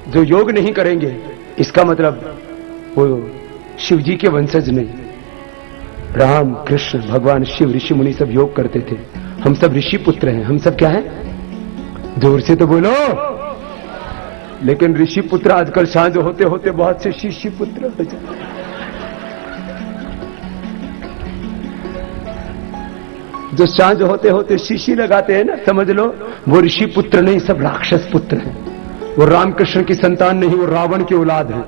जो योग नहीं करेंगे, इसका मतलब वो शिव जी के वंशज नहीं। राम कृष्ण भगवान शिव ऋषि मुनि सब योग करते थे। हम सब ऋषि पुत्र हैं। हम सब क्या हैं? जोर से तो बोलो। लेकिन ऋषि पुत्र आजकल साझ होते होते बहुत से शिष्य पुत्र हो जाते। जो साझ होते होते शिशी लगाते हैं ना, समझ लो वो ऋषि पुत्र नहीं, सब राक्षस पुत्र हैं। वो रामकृष्ण की संतान नहीं, वो रावण की औलाद है।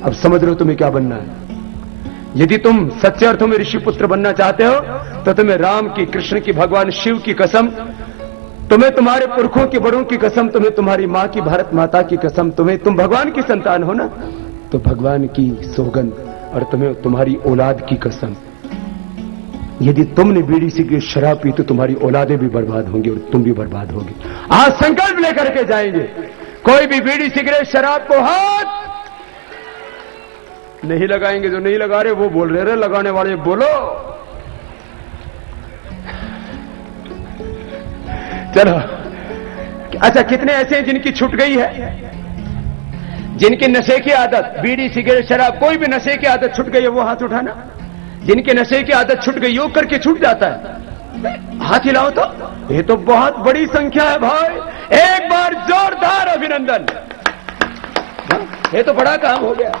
अब समझ लो तुम्हें क्या बनना है। यदि तुम सच्चे अर्थों में ऋषि पुत्र बनना चाहते हो, तो तुम्हें राम की, कृष्ण की, भगवान शिव की कसम, तुम्हें तुम्हारे पुरखों के बड़ों की कसम, तुम्हें तुम्हारी मां की, भारत माता की कसम, तुम भगवान की संतान हो ना, तो भगवान की सौगंध, और तुम्हें तुम्हारी औलाद की कसम, यदि तुमने बीड़ी सिगरेट शराब पी तो तुम्हारी औलादें भी बर्बाद होंगी और तुम भी बर्बाद होगी। आज संकल्प लेकर के जाएंगे, कोई भी बीड़ी सिगरेट शराब को हाथ नहीं लगाएंगे। जो नहीं लगा रहे वो बोल रहे, लगाने वाले बोलो। चलो, अच्छा, कितने ऐसे हैं जिनकी छूट गई है, जिनकी नशे की आदत, बीड़ी सिगरेट शराब, कोई भी नशे की आदत छूट गई है, वो हाथ उठाना। जिनके नशे की आदत छूट गई, योग करके छूट जाता है, हाथ हिलाओ तो। ये तो बहुत बड़ी संख्या है भाई, एक बार जोरदार अभिनंदन। ये तो बड़ा काम हो गया।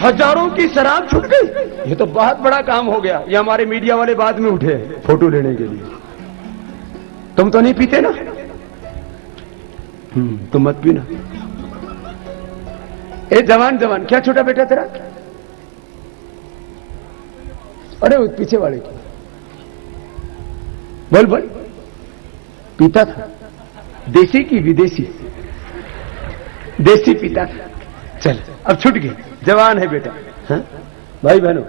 हजारों की शराब छूट गई, ये तो बहुत बड़ा काम हो गया। ये हमारे मीडिया वाले बाद में उठे फोटो लेने के लिए। तुम तो नहीं पीते ना? तुम मत पीना। ए जवान, क्या छोटा बेटा तेरा? अरे वो पीछे वाले की बोल बोल, पीता था देसी की विदेशी? देसी पीता था। चल अब छूट गई, जवान है बेटा। हाँ? भाई बहनों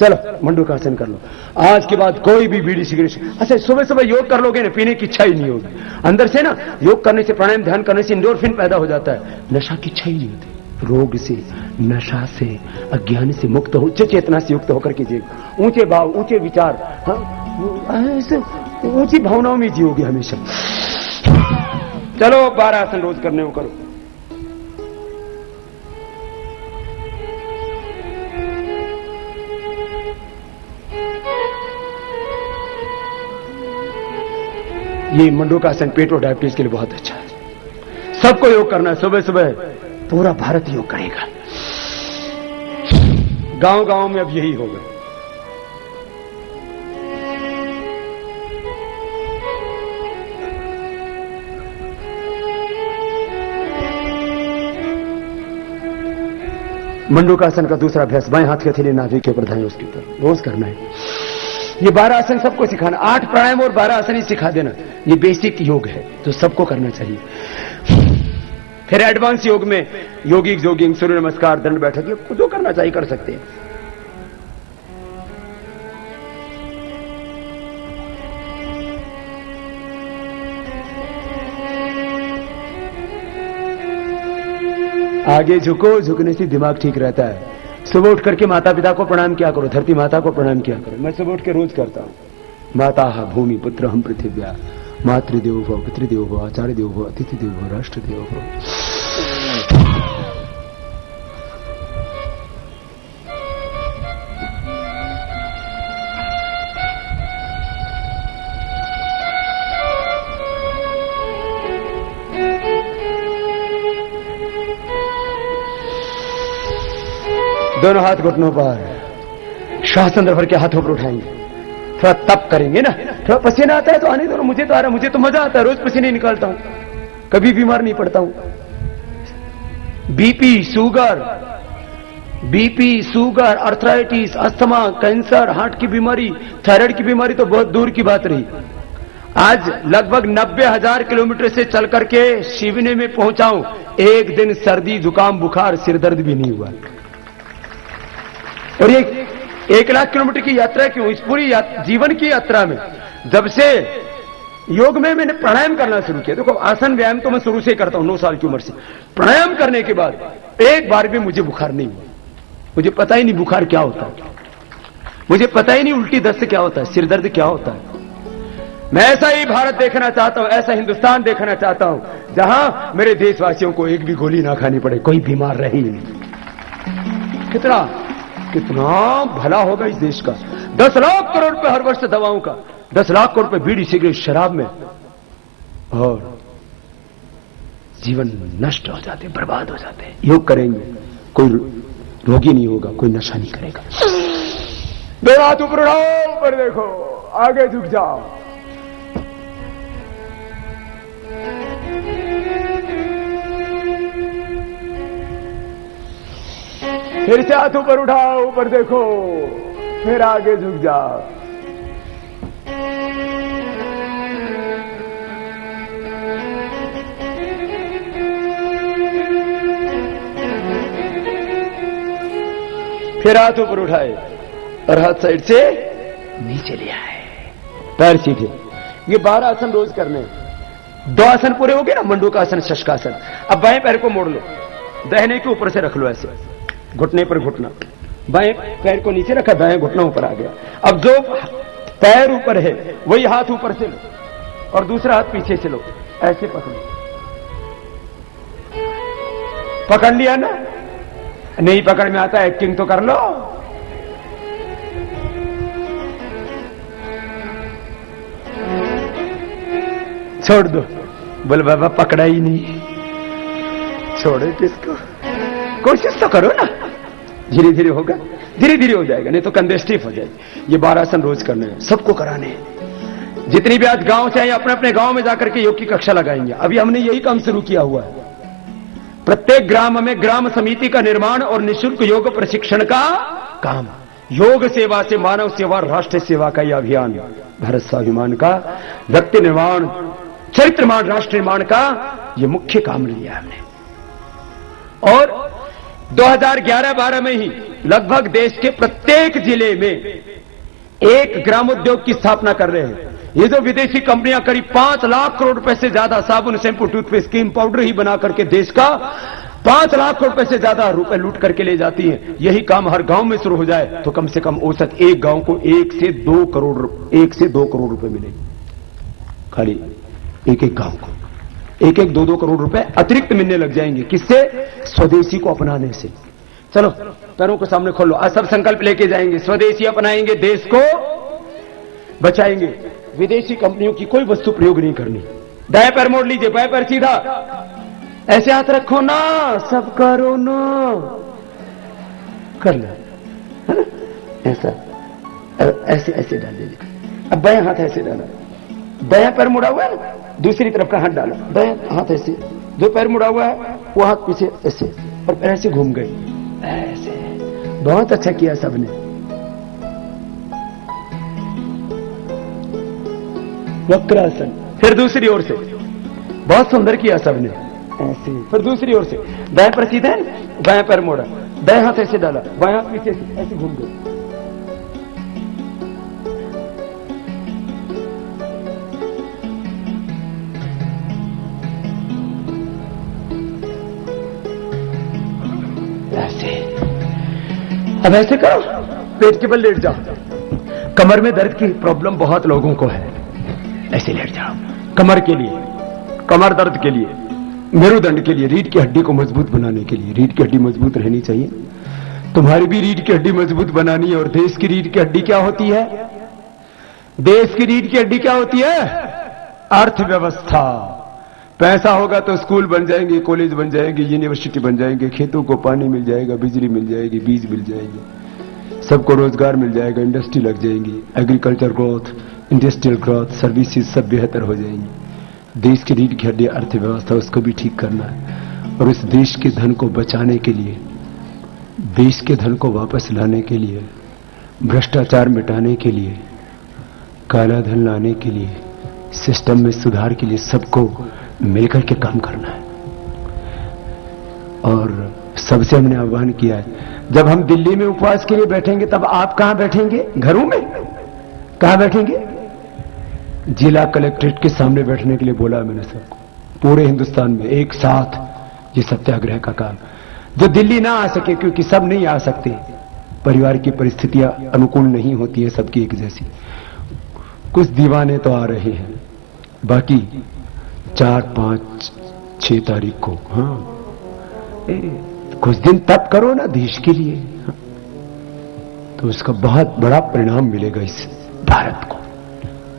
चलो मंडूकासन कर लो। आज के बाद कोई भी बीड़ी सिगरेट, अच्छा सुबह सुबह योग कर लोगे ना, पीने की इच्छा ही नहीं होगी अंदर से ना। योग करने से, प्राणायाम ध्यान करने से एंडोर्फिन पैदा हो जाता है, नशा की इच्छा ही नहीं होती। रोग से, नशा से, अज्ञान से मुक्त हो, उच्च चेतना से युक्त होकर के जिएगा, ऊंचे भाव, ऊंचे विचार, हाँ ऐसे ऊंची भावनाओं में जियोगे हमेशा। चलो 12 आसन रोज करने को करो। ये मंडूकासन पेट और डायबिटीज के लिए बहुत अच्छा है। सबको योग करना है सुबह सुबह, पूरा भारत योग करेगा। गांव गांव में अब यही होगा। मंडूकासन का दूसरा अभ्यास, बाएं हाथ के हथेली नाभि के ऊपर, दाएं उसके ऊपर, रोज करना है। ये 12 आसन सबको सिखाना, 8 प्राणायाम और 12 आसन ही सिखा देना। ये बेसिक योग है तो सबको करना चाहिए। फिर एडवांस योग में योगिक जोगिंग, सूर्य नमस्कार, दंड बैठक, ये जो करना चाहिए कर सकते हैं। आगे झुको, झुकने से दिमाग ठीक रहता है। सुबह उठ करके माता पिता को प्रणाम किया करो, धरती माता को प्रणाम किया करो। मैं सुबह उठ के रोज करता हूं। माता भूमि पुत्र हम पृथिव्या, मातृदेवो भव, पितृदेवो भव, आचार्य देवो भव, अतिथि देवो भव, राष्ट्र देवो भव। दोनों हाथ घुटनों पर, श्वास अंदर भर के हाथों पर उठाएंगे। थोड़ा तप करेंगे ना, थोड़ा पसीना आता है तो आने दो, मुझे तो आ रहा, मुझे तो मजा आता है, रोज पसीने निकालता हूं, कभी बीमार नहीं पड़ता हूं। BP, sugar, arthritis, asthma, cancer, heart की बीमारी, थायराइड की बीमारी तो बहुत दूर की बात रही। आज लगभग 90,000 किलोमीटर से चल करके शिवने में पहुंचाऊं, एक दिन सर्दी, जुकाम, बुखार, सिरदर्द भी नहीं हुआ। और ये 1 लाख किलोमीटर की यात्रा क्यों? इस पूरी जीवन की यात्रा में जब से योग में मैंने प्राणायाम करना शुरू किया, देखो आसन व्यायाम तो मैं शुरू से करता हूं, 9 साल की उम्र से। प्राणायाम करने के बाद एक बार भी मुझे बुखार नहीं हुआ। मुझे पता ही नहीं बुखार क्या होता है, मुझे पता ही नहीं उल्टी दस्त क्या होता है, सिरदर्द क्या होता है। मैं ऐसा ही भारत देखना चाहता हूं, ऐसा हिंदुस्तान देखना चाहता हूं जहां मेरे देशवासियों को एक भी गोली ना खानी पड़े, कोई बीमार रहे ही नहीं। कितना भला होगा इस देश का। 10 लाख करोड़ रुपए हर वर्ष दवाओं का, 10 लाख करोड़ रुपए बीड़ी सिगरेट शराब में, और जीवन नष्ट हो जाते, बर्बाद हो जाते। योग करेंगे कोई रोगी नहीं होगा, कोई नशा नहीं करेगा। दो हाथ ऊपर उठाओ, ऊपर देखो, आगे झुक जाओ। फिर से हाथ ऊपर उठाओ, ऊपर देखो, फिर आगे झुक जाओ। फिर हाथ ऊपर उठाए और हाथ साइड से नीचे ले आए, पैर सीधे। ये 12 आसन रोज करने। 2 आसन पूरे हो गए ना, मंडूकासन, शशकासन। अब बाएं पैर को मोड़ लो, दाहिने के ऊपर से रख लो, ऐसे घुटने पर घुटना, बाएं पैर को नीचे रखा, दाएं घुटना ऊपर आ गया। अब जो पैर ऊपर है वही हाथ ऊपर से लो और दूसरा हाथ पीछे से लो, ऐसे पकड़ो। पकड़ लिया ना? नहीं पकड़ में आता, एक्टिंग तो कर लो। छोड़ दो, बोल बाबा पकड़ा ही नहीं, छोड़े किसको, कोशिश तो करो ना। धीरे धीरे होगा, धीरे धीरे हो जाएगा, नहीं तो कंधे स्टिफ हो जाएगी। ये 12 आसन रोज करने हैं, सबको कराने हैं। जितनी भी आज गांव चाहे अपने अपने गांव में जाकर के योग की कक्षा लगाएंगे। अभी हमने यही काम शुरू किया हुआ है। प्रत्येक ग्राम में ग्राम समिति का निर्माण और निःशुल्क योग प्रशिक्षण का काम। योग सेवा से मानव सेवा, राष्ट्र सेवा का यह अभियान, भारत स्वाभिमान का, व्यक्ति निर्माण, चरित्र निर्माण, राष्ट्र निर्माण का यह मुख्य काम लिया हमने। और 2011-12 में ही लगभग देश के प्रत्येक जिले में एक ग्रामोद्योग की स्थापना कर रहे हैं। ये जो विदेशी कंपनियां करीब 5 लाख करोड़ रुपए से ज्यादा साबुन, शैंपू, टूथपेस्ट, क्रीम, पाउडर ही बना करके देश का 5 लाख करोड़ रुपए से ज्यादा रुपए लूट करके ले जाती हैं, यही काम हर गांव में शुरू हो जाए तो कम से कम औसत एक गांव को 1 से 2 करोड़ रुपए मिलेंगे। खाली एक गांव को 1-2 करोड़ रुपए अतिरिक्त मिलने लग जाएंगे। किससे? स्वदेशी को अपनाने से। चलो पैरों को सामने खोलो, आज सब संकल्प लेके जाएंगे, स्वदेशी अपनाएंगे, देश को बचाएंगे, विदेशी कंपनियों की कोई वस्तु प्रयोग नहीं करनी। दाएं पैर मोड़ लीजिए, बाएं पैर सीधा, ऐसे हाथ रखो ना, सब करो ना, कर लो, है ना, ऐसा ऐसे ऐसे डाल दीजिए। अब बाएं हाथ ऐसे डाला, दायां पैर मुड़ा हुआ है ना, दूसरी तरफ का हाथ डाला, दायां हाथ ऐसे, जो पैर मुड़ा हुआ है वो हाथ पीछे ऐसे, और पैर ऐसे घूम गए, ऐसे। बहुत अच्छा किया सबने। वक्रासन, फिर दूसरी ओर से, बहुत सुंदर किया सबने, ऐसे। फिर दूसरी ओर से, दाएं पैर सीधा है, बाएं पैर मोड़ा, दाएं हाथ ऐसे डाला, बाएं हाथ पीछे ऐसे घूम गए। ऐसे। अब ऐसे करो, पेट के बल लेट जाओ। कमर में दर्द की प्रॉब्लम बहुत लोगों को है, ऐसे लेट जाओ। कमर के लिए, कमर दर्द के लिए, मेरुदंड के लिए, रीढ़ की हड्डी को मजबूत बनाने के लिए, रीढ़ की हड्डी मजबूत रहनी चाहिए। तुम्हारी भी रीढ़ की हड्डी मजबूत बनानी है। और देश की रीढ़ की हड्डी क्या होती है? देश की रीढ़ की हड्डी क्या होती है? अर्थव्यवस्था। पैसा होगा तो स्कूल बन जाएंगे, कॉलेज बन जाएंगे, यूनिवर्सिटी बन जाएंगे, खेतों को पानी मिल जाएगा, बिजली मिल जाएगी, बीज मिल जाएगी, सबको रोजगार मिल जाएगा, इंडस्ट्री लग जाएगी, agriculture growth, industrial growth, services सब बेहतर हो जाएंगी। देश की रीढ़ की हड्डी अर्थव्यवस्था, उसको भी ठीक करना है। और उस देश के धन को बचाने के लिए, देश के धन को वापस लाने के लिए, भ्रष्टाचार मिटाने के लिए, काला धन लाने के लिए, सिस्टम में सुधार के लिए सबको मिलकर के काम करना है। और सबसे हमने आह्वान किया है, जब हम दिल्ली में उपवास के लिए बैठेंगे तब आप कहां बैठेंगे? घरों में? कहां बैठेंगे? जिला कलेक्ट्रेट के सामने बैठने के लिए बोला मैंने सबको, पूरे हिंदुस्तान में एक साथ ये सत्याग्रह का काम। जो दिल्ली ना आ सके, क्योंकि सब नहीं आ सकते, परिवार की परिस्थितियां अनुकूल नहीं होती है सबकी एक जैसी, कुछ दीवाने तो आ रहे हैं, बाकी 4, 5, 6 तारीख को, हाँ कुछ दिन तप करो ना देश के लिए, हाँ, तो उसका बहुत बड़ा परिणाम मिलेगा इस भारत को।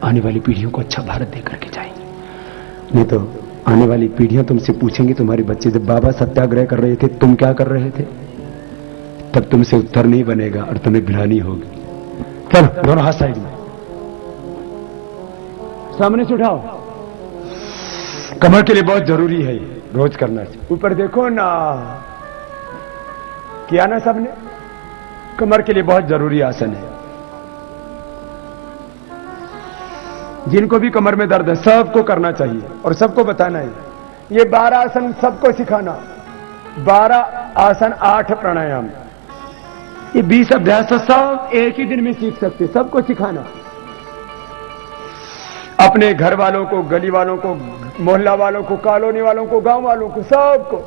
आने वाली पीढ़ियों को अच्छा भारत देकर के जाएंगे। नहीं तो आने वाली पीढ़ियां तुमसे पूछेंगी, तुम्हारे बच्चे जब बाबा सत्याग्रह कर रहे थे तुम क्या कर रहे थे, तब तुमसे उत्तर नहीं बनेगा और तुम्हें गिलानी होगी। चलो दोनों हाथ साइड में, सामने से उठाओ। कमर के लिए बहुत जरूरी है ये, रोज करना चाहिए। ऊपर देखो ना, किया ना सबने? कमर के लिए बहुत जरूरी आसन है। जिनको भी कमर में दर्द है सबको करना चाहिए और सबको बताना है। ये 12 आसन सबको सिखाना, 12 आसन, 8 प्राणायाम, ये 20 अभ्यास तो सब एक ही दिन में सीख सकते, सबको सिखाना। अपने घर वालों को, गली वालों को, मोहल्ला वालों को, कॉलोनी वालों को, गांव वालों को, सबको।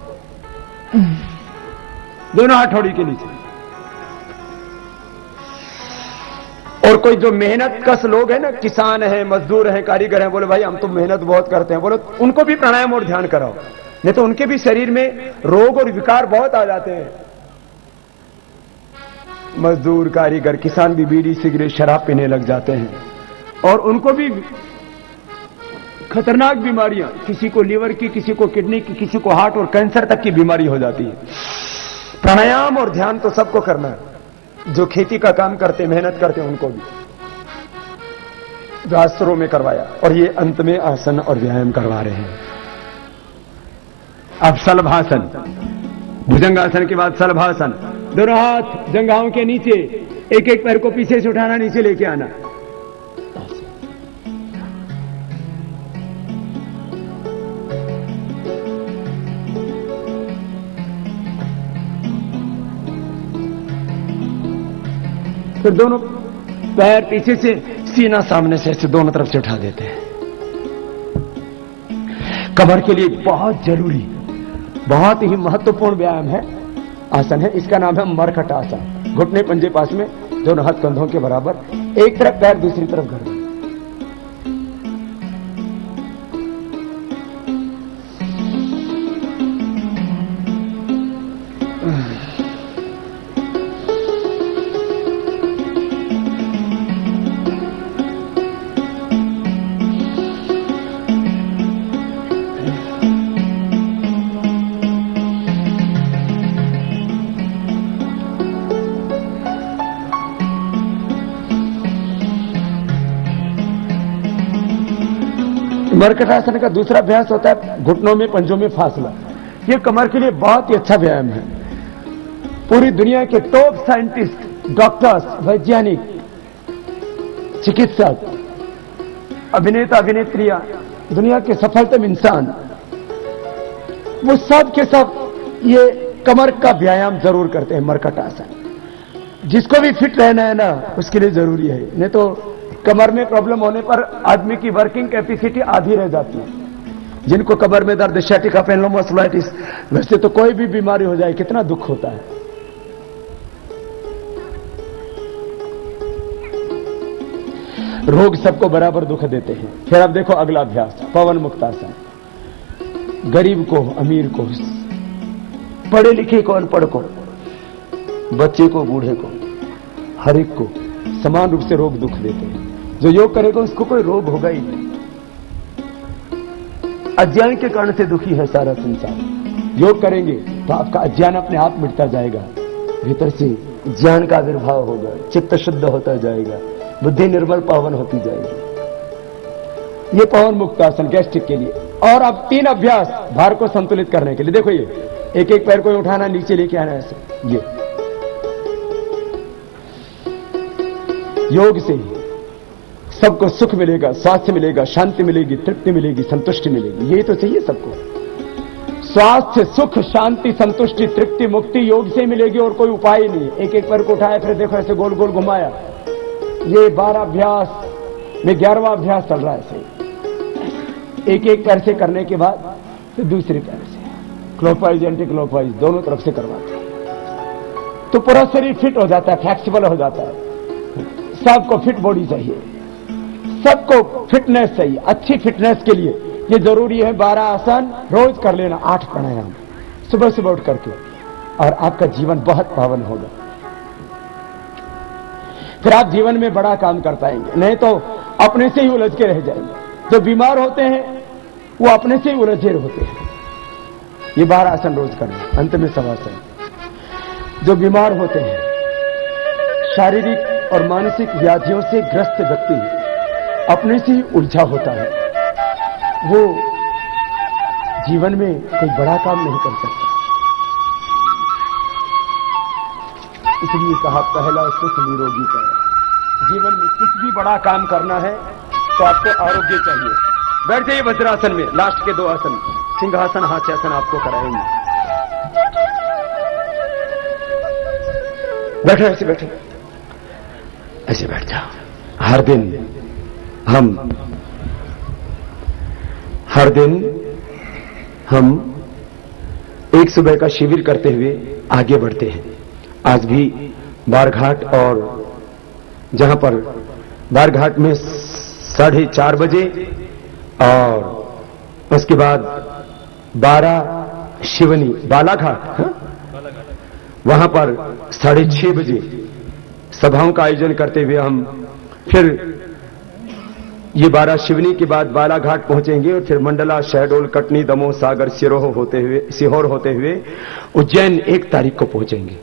दोनों हाथ हथौड़ी के नीचे। और कोई जो मेहनत कश लोग हैं ना, किसान हैं, मजदूर हैं, कारीगर हैं, बोले भाई हम तो मेहनत बहुत करते हैं, बोले उनको भी प्राणायाम और ध्यान कराओ, नहीं तो उनके भी शरीर में रोग और विकार बहुत आ जाते हैं। मजदूर, कारीगर, किसान भी बीड़ी, सिगरेट, शराब पीने लग जाते हैं और उनको भी खतरनाक बीमारियां, किसी को लीवर की, किसी को किडनी की, किसी को हार्ट और कैंसर तक की बीमारी हो जाती है। प्राणायाम और ध्यान तो सबको करना है, जो खेती का काम करते, मेहनत करते हैं उनको भी शास्त्रों में करवाया। और ये अंत में आसन और व्यायाम करवा रहे हैं। अब शलभासन, भुजंगासन के बाद शलभासन, दोनों हाथ जंघाओं के नीचे, एक एक पैर को पीछे से उठाना, नीचे लेके आना। फिर दोनों पैर पीछे से, सीना सामने से, ऐसे दोनों तरफ से उठा देते हैं। कमर के लिए बहुत जरूरी, बहुत ही महत्वपूर्ण व्यायाम है, आसन है। इसका नाम है मरकट आसन। घुटने पंजे पास में, दोनों हाथ कंधों के बराबर, एक तरफ पैर दूसरी तरफ गर्दन। मरकट आसन का दूसरा अभ्यास होता है घुटनों में पंजों में फासला। ये कमर के लिए बहुत ही अच्छा व्यायाम है। पूरी दुनिया के टॉप साइंटिस्ट, डॉक्टर्स, वैज्ञानिक, चिकित्सक, अभिनेता, अभिनेत्रियां, दुनिया के सफलतम इंसान, वो सब के सब ये कमर का व्यायाम जरूर करते हैं, मरकट आसन। जिसको भी फिट रहना है ना, उसके लिए जरूरी है। नहीं तो कमर में प्रॉब्लम होने पर आदमी की वर्किंग कैपेसिटी आधी रह जाती है। जिनको कमर में दर्द, सciatica, पेनिलोमास्टाइटिस, वैसे तो कोई भी बीमारी हो जाए कितना दुख होता है। रोग सबको बराबर दुख देते हैं। फिर अब देखो अगला अभ्यास, पवन मुक्त आसन। गरीब को, अमीर को, पढ़े लिखे को, अनपढ़ को, बच्चे को, बूढ़े को, हर एक को समान रूप से रोग दुख देते हैं। जो योग करेगा उसको कोई रोग होगा ही नहीं। अज्ञान के कारण से दुखी है सारा संसार। योग करेंगे तो आपका अज्ञान अपने आप मिटता जाएगा, भीतर से ज्ञान का आविर्भाव होगा, चित्त शुद्ध होता जाएगा, बुद्धि निर्मल पावन होती जाएगी। ये पवन मुक्त आसन गैस्ट्रिक के लिए। और अब 3 अभ्यास भार को संतुलित करने के लिए। देखो ये एक एक पैर को उठाना, नीचे लेके आना, ऐसे। ये योग से सबको सुख मिलेगा, स्वास्थ्य मिलेगा, शांति मिलेगी, तृप्ति मिलेगी, संतुष्टि मिलेगी। यही तो चाहिए सबको। स्वास्थ्य, सुख, शांति, संतुष्टि, तृप्ति, मुक्ति योग से मिलेगी और कोई उपाय ही नहीं। एक एक पैर को उठाया, फिर देखो ऐसे गोल गोल घुमाया। ये 12 अभ्यास में 11वां अभ्यास चल रहा है ऐसे। एक एक पैर से करने के बाद फिर दूसरे पैर से क्लॉकवाइज, एंटी क्लॉकवाइज, दोनों तरफ से करवाते हैं। तो पूरा शरीर फिट हो जाता है, फ्लेक्सिबल हो जाता है। सबको फिट बॉडी चाहिए, सबको फिटनेस चाहिए। अच्छी फिटनेस के लिए ये जरूरी है 12 आसन रोज कर लेना, 8 प्राणायाम सुबह सुबह उठ करके, और आपका जीवन बहुत पावन होगा। फिर आप जीवन में बड़ा काम कर पाएंगे, नहीं तो अपने से ही उलझ के रह जाएंगे। जो बीमार होते हैं वो अपने से ही उलझे होते हैं। ये 12 आसन रोज करना। अंत में शवासन। जो बीमार होते हैं, शारीरिक और मानसिक व्याधियों से ग्रस्त व्यक्ति अपने से ही उलझा होता है, वो जीवन में कोई बड़ा काम नहीं कर सकता। इसलिए कहा पहला सुख निरोगी का। जीवन में कुछ भी बड़ा काम करना है तो आपको आरोग्य चाहिए। बैठ जाइए वज्रासन में। लास्ट के 2 आसन, सिंहासन, हास्यासन आपको कराएंगे। बैठो, ऐसे बैठो, ऐसे बैठ जाओ। हर दिन हम एक सुबह का शिविर करते हुए आगे बढ़ते हैं। आज भी बारघाट, और जहां पर बारघाट में 4:30 बजे, और उसके बाद 12 शिवनी बालाघाट, वहां पर 6:30 बजे सभाओं का आयोजन करते हुए हम फिर ये 12 शिवनी के बाद बालाघाट पहुंचेंगे, और फिर मंडला, शहडोल, कटनी, दमोह, सागर, सीहोर होते हुए उज्जैन 1 तारीख को पहुंचेंगे।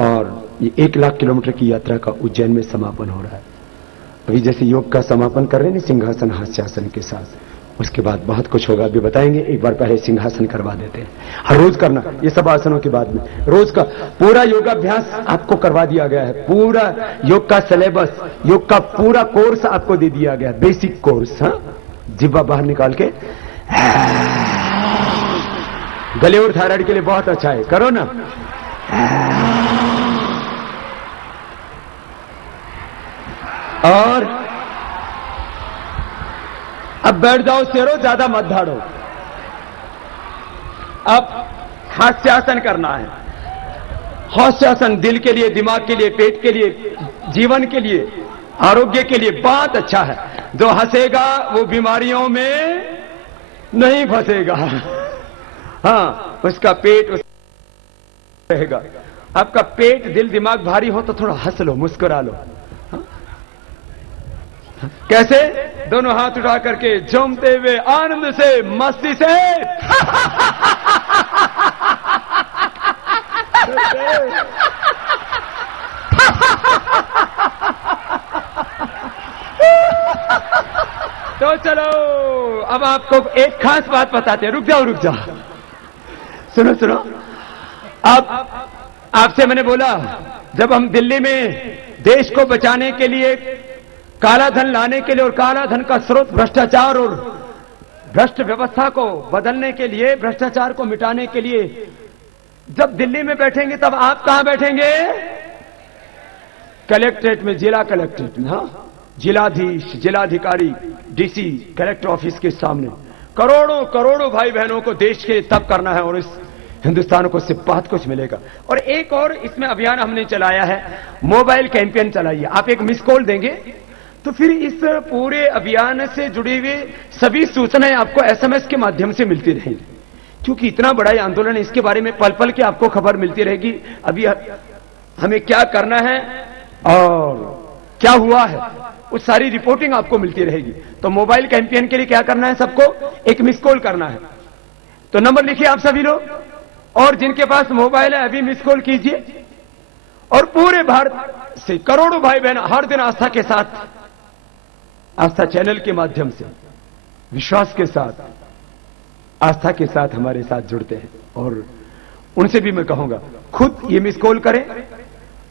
और ये 1 लाख किलोमीटर की यात्रा का उज्जैन में समापन हो रहा है। अभी जैसे योग का समापन कर रहे हैं सिंहासन, हास्यासन के साथ, उसके बाद बहुत कुछ होगा, अभी बताएंगे। एक बार पहले सिंहासन करवा देते हैं, हर रोज करना, ये सब आसनों के बाद में रोज का पूरा योगाभ्यास आपको करवा दिया गया है। पूरा योग का सिलेबस, योग का पूरा कोर्स आपको दे दिया गया है, बेसिक कोर्स। हाँ, जिब्बा बाहर निकाल के, गले और थायराइड के लिए बहुत अच्छा है, करो ना। और अब बैठ जाओ शेरो, ज्यादा मत धाड़ो। अब हास्यासन करना है। हास्यासन दिल के लिए, दिमाग के लिए, पेट के लिए, जीवन के लिए, आरोग्य के लिए बहुत अच्छा है। जो हंसेगा वो बीमारियों में नहीं फंसेगा। हाँ, उसका पेट रहेगा। आपका पेट, दिल, दिमाग भारी हो तो थोड़ा हंस लो, मुस्कुरा लो। कैसे? दोनों हाथ उठा करके झूमते हुए, आनंद से, मस्ती से। तो चलो, अब आपको एक खास बात बताते हैं। रुक जाओ, सुनो। अब आपसे मैंने बोला, जब हम दिल्ली में देश को बचाने के लिए, काला धन लाने के लिए, और काला धन का स्रोत भ्रष्टाचार और भ्रष्ट व्यवस्था को बदलने के लिए, भ्रष्टाचार को मिटाने के लिए जब दिल्ली में बैठेंगे, तब आप कहां बैठेंगे? कलेक्ट्रेट में, जिला कलेक्ट्रेट में। हाँ, जिलाधीश, जिलाधिकारी, डीसी, कलेक्टर ऑफिस के सामने करोड़ों भाई बहनों को देश के तब करना है, और इस हिंदुस्तान को उससे बहुत कुछ मिलेगा। और एक और इसमें अभियान हमने चलाया है, मोबाइल कैंपेन चलाइए। आप एक मिस कॉल देंगे तो फिर इस पूरे अभियान से जुड़ी हुई सभी सूचनाएं आपको एसएमएस के माध्यम से मिलती रहेंगी, क्योंकि इतना बड़ा ये आंदोलन है, इसके बारे में पल पल की आपको खबर मिलती रहेगी। अभी हमें क्या करना है और क्या हुआ है, उस सारी रिपोर्टिंग आपको मिलती रहेगी। तो मोबाइल कैंपेन के लिए क्या करना है? सबको एक मिस कॉल करना है। तो नंबर लिखिए आप सभी लोग, और जिनके पास मोबाइल है अभी मिस कॉल कीजिए। और पूरे भारत से करोड़ों भाई बहन हर दिन आस्था के साथ, आस्था चैनल के माध्यम से, विश्वास के साथ, आस्था के साथ हमारे साथ जुड़ते हैं। और उनसे भी मैं कहूंगा, खुद ये मिस कॉल करें,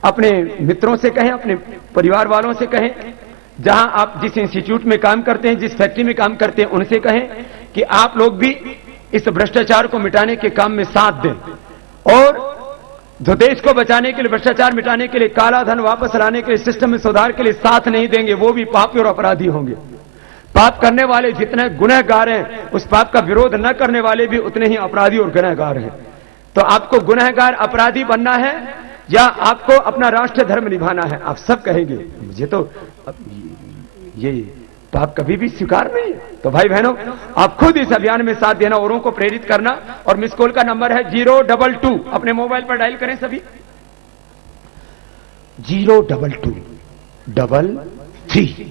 अपने मित्रों से कहें, अपने परिवार वालों से कहें, जहां आप जिस इंस्टीट्यूट में काम करते हैं, जिस फैक्ट्री में काम करते हैं, उनसे कहें कि आप लोग भी इस भ्रष्टाचार को मिटाने के काम में साथ दें। और जो देश को बचाने के लिए, भ्रष्टाचार मिटाने के लिए, काला धन वापस लाने के लिए, सिस्टम में सुधार के लिए साथ नहीं देंगे, वो भी पापी और अपराधी होंगे। पाप करने वाले जितने गुनहगार हैं, उस पाप का विरोध न करने वाले भी उतने ही अपराधी और गुनहगार हैं। तो आपको गुनहगार, अपराधी बनना है या आपको अपना राष्ट्र धर्म निभाना है? आप सब कहेंगे मुझे तो ये पाप कभी भी स्वीकार नहीं है। तो भाई बहनों, आप खुद इस अभियान में साथ देना, औरों को प्रेरित करना। और मिस कॉल का नंबर है 022, अपने मोबाइल पर डायल करें सभी, 022 33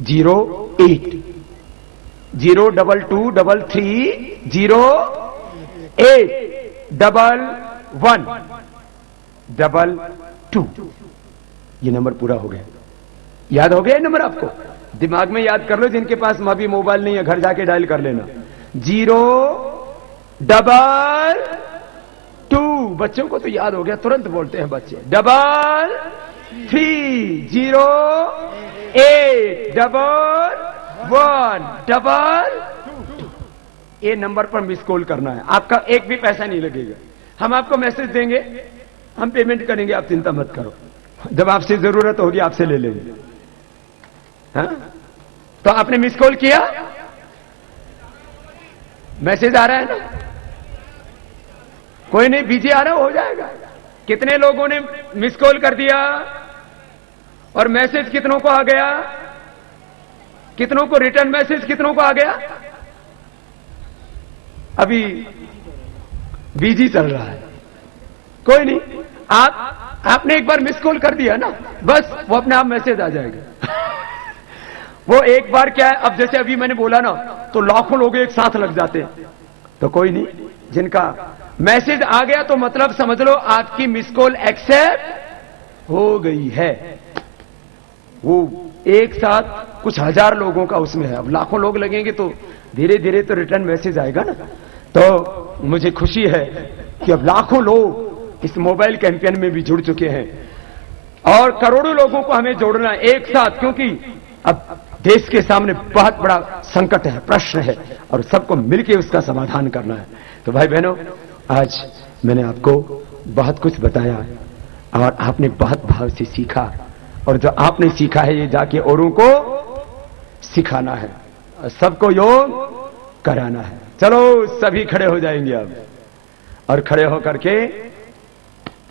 08 022 33 08 11 2। ये नंबर पूरा हो गया। याद हो गया नंबर आपको? दिमाग में याद कर लो, जिनके पास अभी मोबाइल नहीं है घर जाके डायल कर लेना। 022, बच्चों को तो याद हो गया, तुरंत बोलते हैं बच्चे। 33 08 11 2। ये नंबर पर मिस कॉल करना है। आपका एक भी पैसा नहीं लगेगा। हम आपको मैसेज देंगे, हम पेमेंट करेंगे, आप चिंता मत करो। जब आपसे जरूरत होगी आपसे ले लेंगे। हाँ? तो आपने मिस कॉल किया, मैसेज आ रहा है ना? कोई नहीं, बिजी आ रहा, हो जाएगा। कितने लोगों ने मिस कॉल कर दिया और मैसेज कितनों को आ गया? कितनों को रिटर्न मैसेज कितनों को आ गया? अभी बिजी चल रहा है। कोई नहीं, आपने एक बार मिस कॉल कर दिया ना, बस वो अपने आप मैसेज आ जाएगा। वो एक बार क्या है, अब जैसे अभी मैंने बोला ना, तो लाखों लोग एक साथ लग जाते हैं। तो कोई नहीं, जिनका मैसेज आ गया तो मतलब समझ लो आपकी मिस कॉल एक्सेप्ट हो गई है। वो एक साथ कुछ हजार लोगों का उसमें है। अब लाखों लोग लगेंगे तो धीरे धीरे तो रिटर्न मैसेज आएगा ना। तो मुझे खुशी है कि अब लाखों लोग इस मोबाइल कैंपेन में भी जुड़ चुके हैं और करोड़ों लोगों को हमें जोड़ना है एक साथ, क्योंकि अब देश के सामने बहुत बड़ा संकट है, प्रश्न है और सबको मिलकर उसका समाधान करना है। तो भाई बहनों, आज मैंने आपको बहुत कुछ बताया और आपने बहुत भाव से सीखा और जो आपने सीखा है ये जाके औरों को सिखाना है और सबको योग कराना है। चलो सभी खड़े हो जाएंगे अब और खड़े होकर के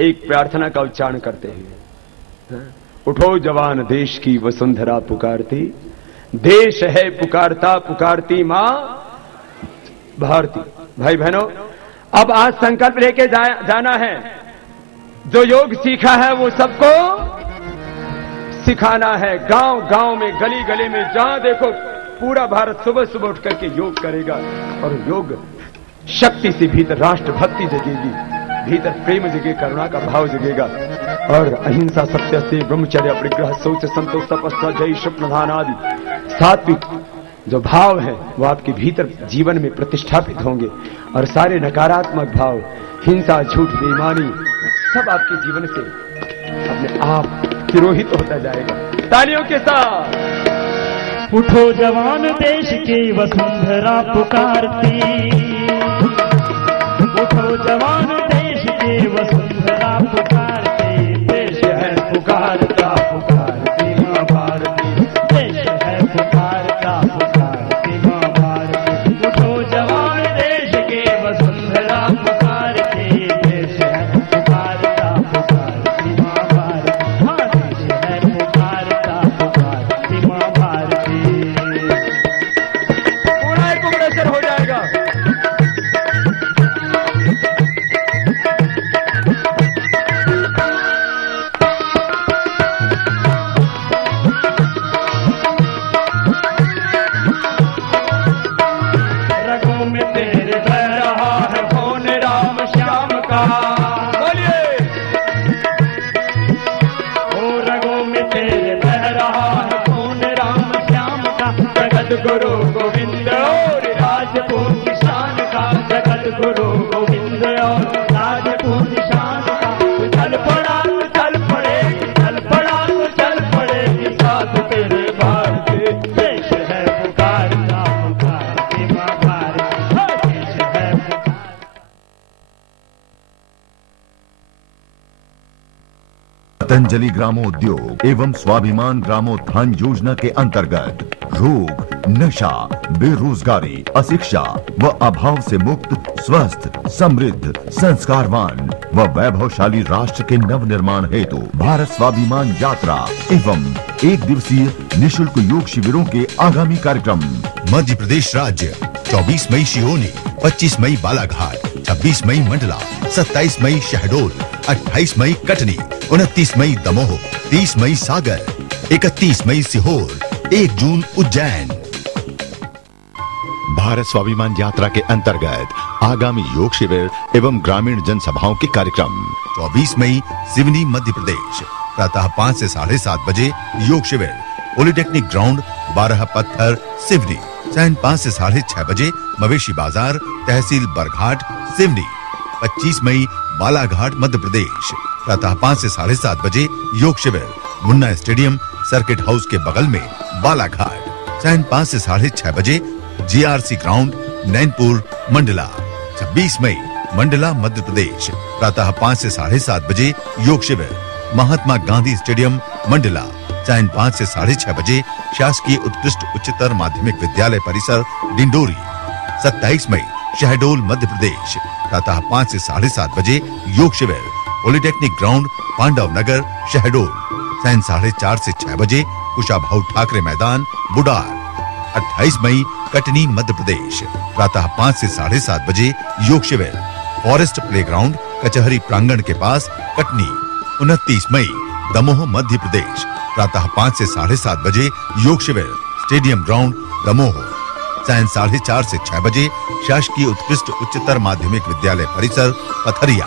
एक प्रार्थना का उच्चारण करते हुए, उठो जवान देश की वसुंधरा पुकारती, देश है पुकारता पुकारती मां भारती। भाई बहनों, अब आज संकल्प लेके जाना है, जो योग सीखा है वो सबको सिखाना है। गांव गांव में, गली गली में, जहां देखो पूरा भारत सुबह सुबह उठ करके योग करेगा और योग शक्ति से भीतर राष्ट्र भक्ति जगेगी, भीतर प्रेम जगे, करुणा का भाव जगेगा और अहिंसा, सत्य से, ब्रह्मचर्य, परिग्रह, शौच, संतोष, तपस्या, जय, स्वप्नदान आदि सात्विक जो भाव है वो आपके भीतर जीवन में प्रतिष्ठापित होंगे और सारे नकारात्मक भाव, हिंसा, झूठ, बेईमानी सब आपके जीवन से अपने आप तिरोहित होता जाएगा। तालियों के साथ उठो जवान देश की वसुंधरा पुकारती, उठो जवान देश की वसुंधरा पुकारती, देश है पुकारता पुकारती मां भारती, देश है पुकारता पुकारती मां भारती। उठो जवान देश की वसुंधरा पुकारती, देश है पुकारता पुकारती मां भारती, हाँ देश है पुकारता पुकारती मां भारती। पूरा एक उग्रसर हो जाएगा। रगों में तेरे बह रहा है खून राम श्याम का, बोलिए। ओ रगों में तेरे बह रहा है खून राम श्याम का, जगत गुरु गोविंद और राजपूत शान का, जगत गुरु गोविंद और राजपूत शान का। तू चल पड़ा तो चल पड़ेगी, चल पड़ा तो चल पड़ेगी साथ तेरे भारती, देश है पुकारता पुकारती मां भारती, हाँ, देश है पुकारता। पतंजलि ग्रामोद्योग एवं स्वाभिमान ग्रामोत्थान योजना के अंतर्गत रोग, नशा, बेरोजगारी, अशिक्षा व अभाव से मुक्त, स्वस्थ, समृद्ध, संस्कारवान व वैभवशाली राष्ट्र के नव निर्माण हेतु भारत स्वाभिमान यात्रा एवं एक दिवसीय निशुल्क योग शिविरों के आगामी कार्यक्रम। मध्य प्रदेश राज्य 24 मई सिहोनी, 25 मई बालाघाट, 26 मई मंडला, 27 मई शहडोल, 28 मई कटनी, 29 मई दमोह, 30 मई सागर, 31 मई सीहोर, 1 जून उज्जैन। भारत स्वाभिमान यात्रा के अंतर्गत आगामी योग शिविर एवं ग्रामीण जनसभाओं के कार्यक्रम। 24 मई सिवनी मध्य प्रदेश, प्रातः 5 से 7:30 बजे योग शिविर, पॉलिटेक्निक ग्राउंड, 12 पत्थर, सिवनी। सायं 5 से 6:30 बजे मवेशी बाजार, तहसील बरघाट, सिवनी। 25 मई बालाघाट मध्य प्रदेश, प्रातः 5 से 7:30 बजे योग शिविर, मुन्ना स्टेडियम, सर्किट हाउस के बगल में, बालाघाट। सायं 5 से 6:30 बजे जीआरसी ग्राउंड, नैनपुर, मंडला। 26 मई मंडला मध्य प्रदेश, प्रातः 5 से 7:30 बजे योग शिविर, महात्मा गांधी स्टेडियम, मंडला। सायं 5 से 6:30 बजे शासकीय उत्कृष्ट उच्चतर माध्यमिक विद्यालय परिसर, डिंडोरी। 27 मई शहडोल मध्य प्रदेश, प्रातः 5 से 7:30 बजे योग शिविर, पॉलिटेक्निक ग्राउंड, पांडव नगर, शहडोल। सायं 4:30 से 6 बजे कुशाभाऊ ठाकरे मैदान, बुडार। 28 मई कटनी मध्य प्रदेश, प्रातः 5 से 7:30 बजे योग शिविर, फॉरेस्ट प्लेग्राउंड, कचहरी प्रांगण के पास, कटनी। 29 मई दमोह मध्य प्रदेश, प्रातः 5 से 7:30 बजे योग शिविर, स्टेडियम ग्राउंड, दमोह। सायं 4:30 से 6 बजे शासकीय उत्कृष्ट उच्चतर माध्यमिक विद्यालय परिसर, पथरिया।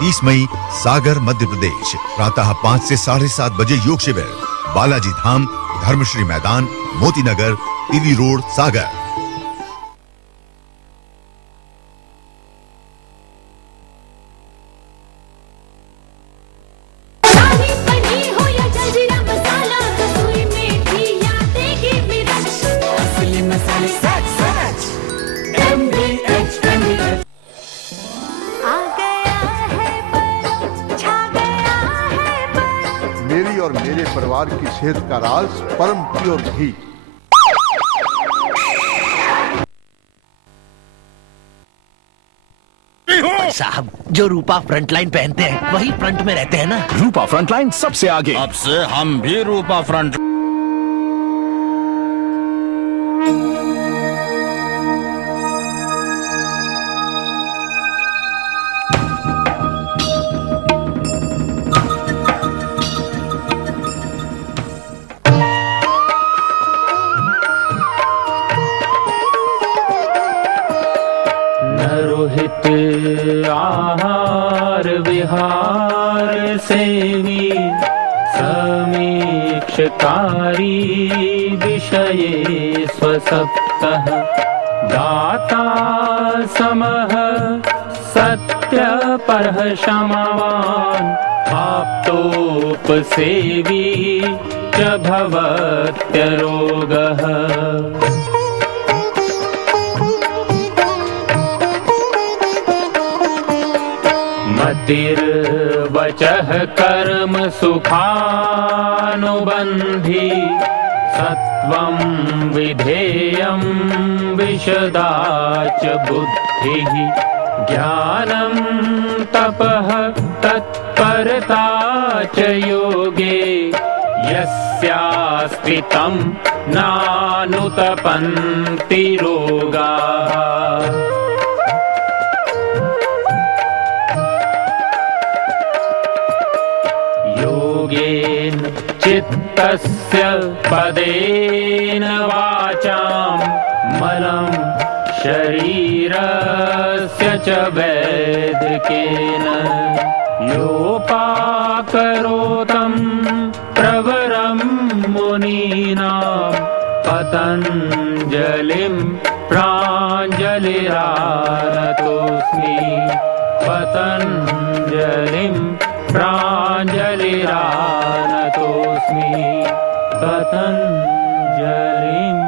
30 मई सागर मध्य प्रदेश, प्रातः 5 से 7:30 बजे योग शिविर, बालाजी धाम, धर्मश्री मैदान, मोती नगर, टीवी रोड, सागर। मेरी और मेरे परिवार की सेहत का राज परम प्योर घी। साहब, जो रूपा फ्रंटलाइन पहनते हैं वही फ्रंट में रहते हैं ना। रूपा फ्रंटलाइन सबसे आगे। अब से हम भी रूपा फ्रंट। आहार विहार सेवी समीक्षकारी विषये स्वसप्तः दाता समः सत्यपरः क्षमावान् आप्तोपसेवी च भवत्यरोगः। मतिर्वचः कर्म सुखानुबन्धी सत्वं विधेयं विशदा च बुद्धिः ज्ञानं तपः तत्परता च योगे यस्यास्ति तं नानुतपन्ति रोगाः। योगेन चित्तस्य पदेन वाचां मलं शरीरस्य च वैदिकेन योपाकरोतं प्रवरं मुनीनां पतञ्जलिं प्राञ्जलिरानतोऽस्मि पतञ्जलिं प्राञ्जलिरानतोऽस्मि पतञ्जलिं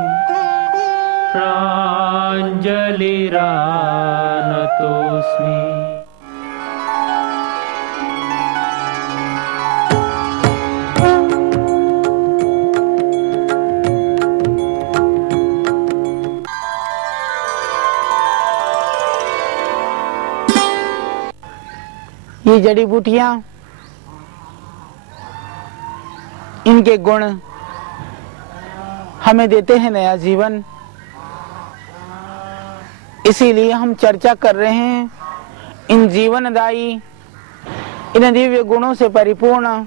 प्राञ्जलिरानतोऽस्मि। ये जड़ी बूटियां, इनके गुण हमें देते हैं नया जीवन। इसीलिए हम चर्चा कर रहे हैं इन जीवनदायी, इन दिव्य गुणों से परिपूर्ण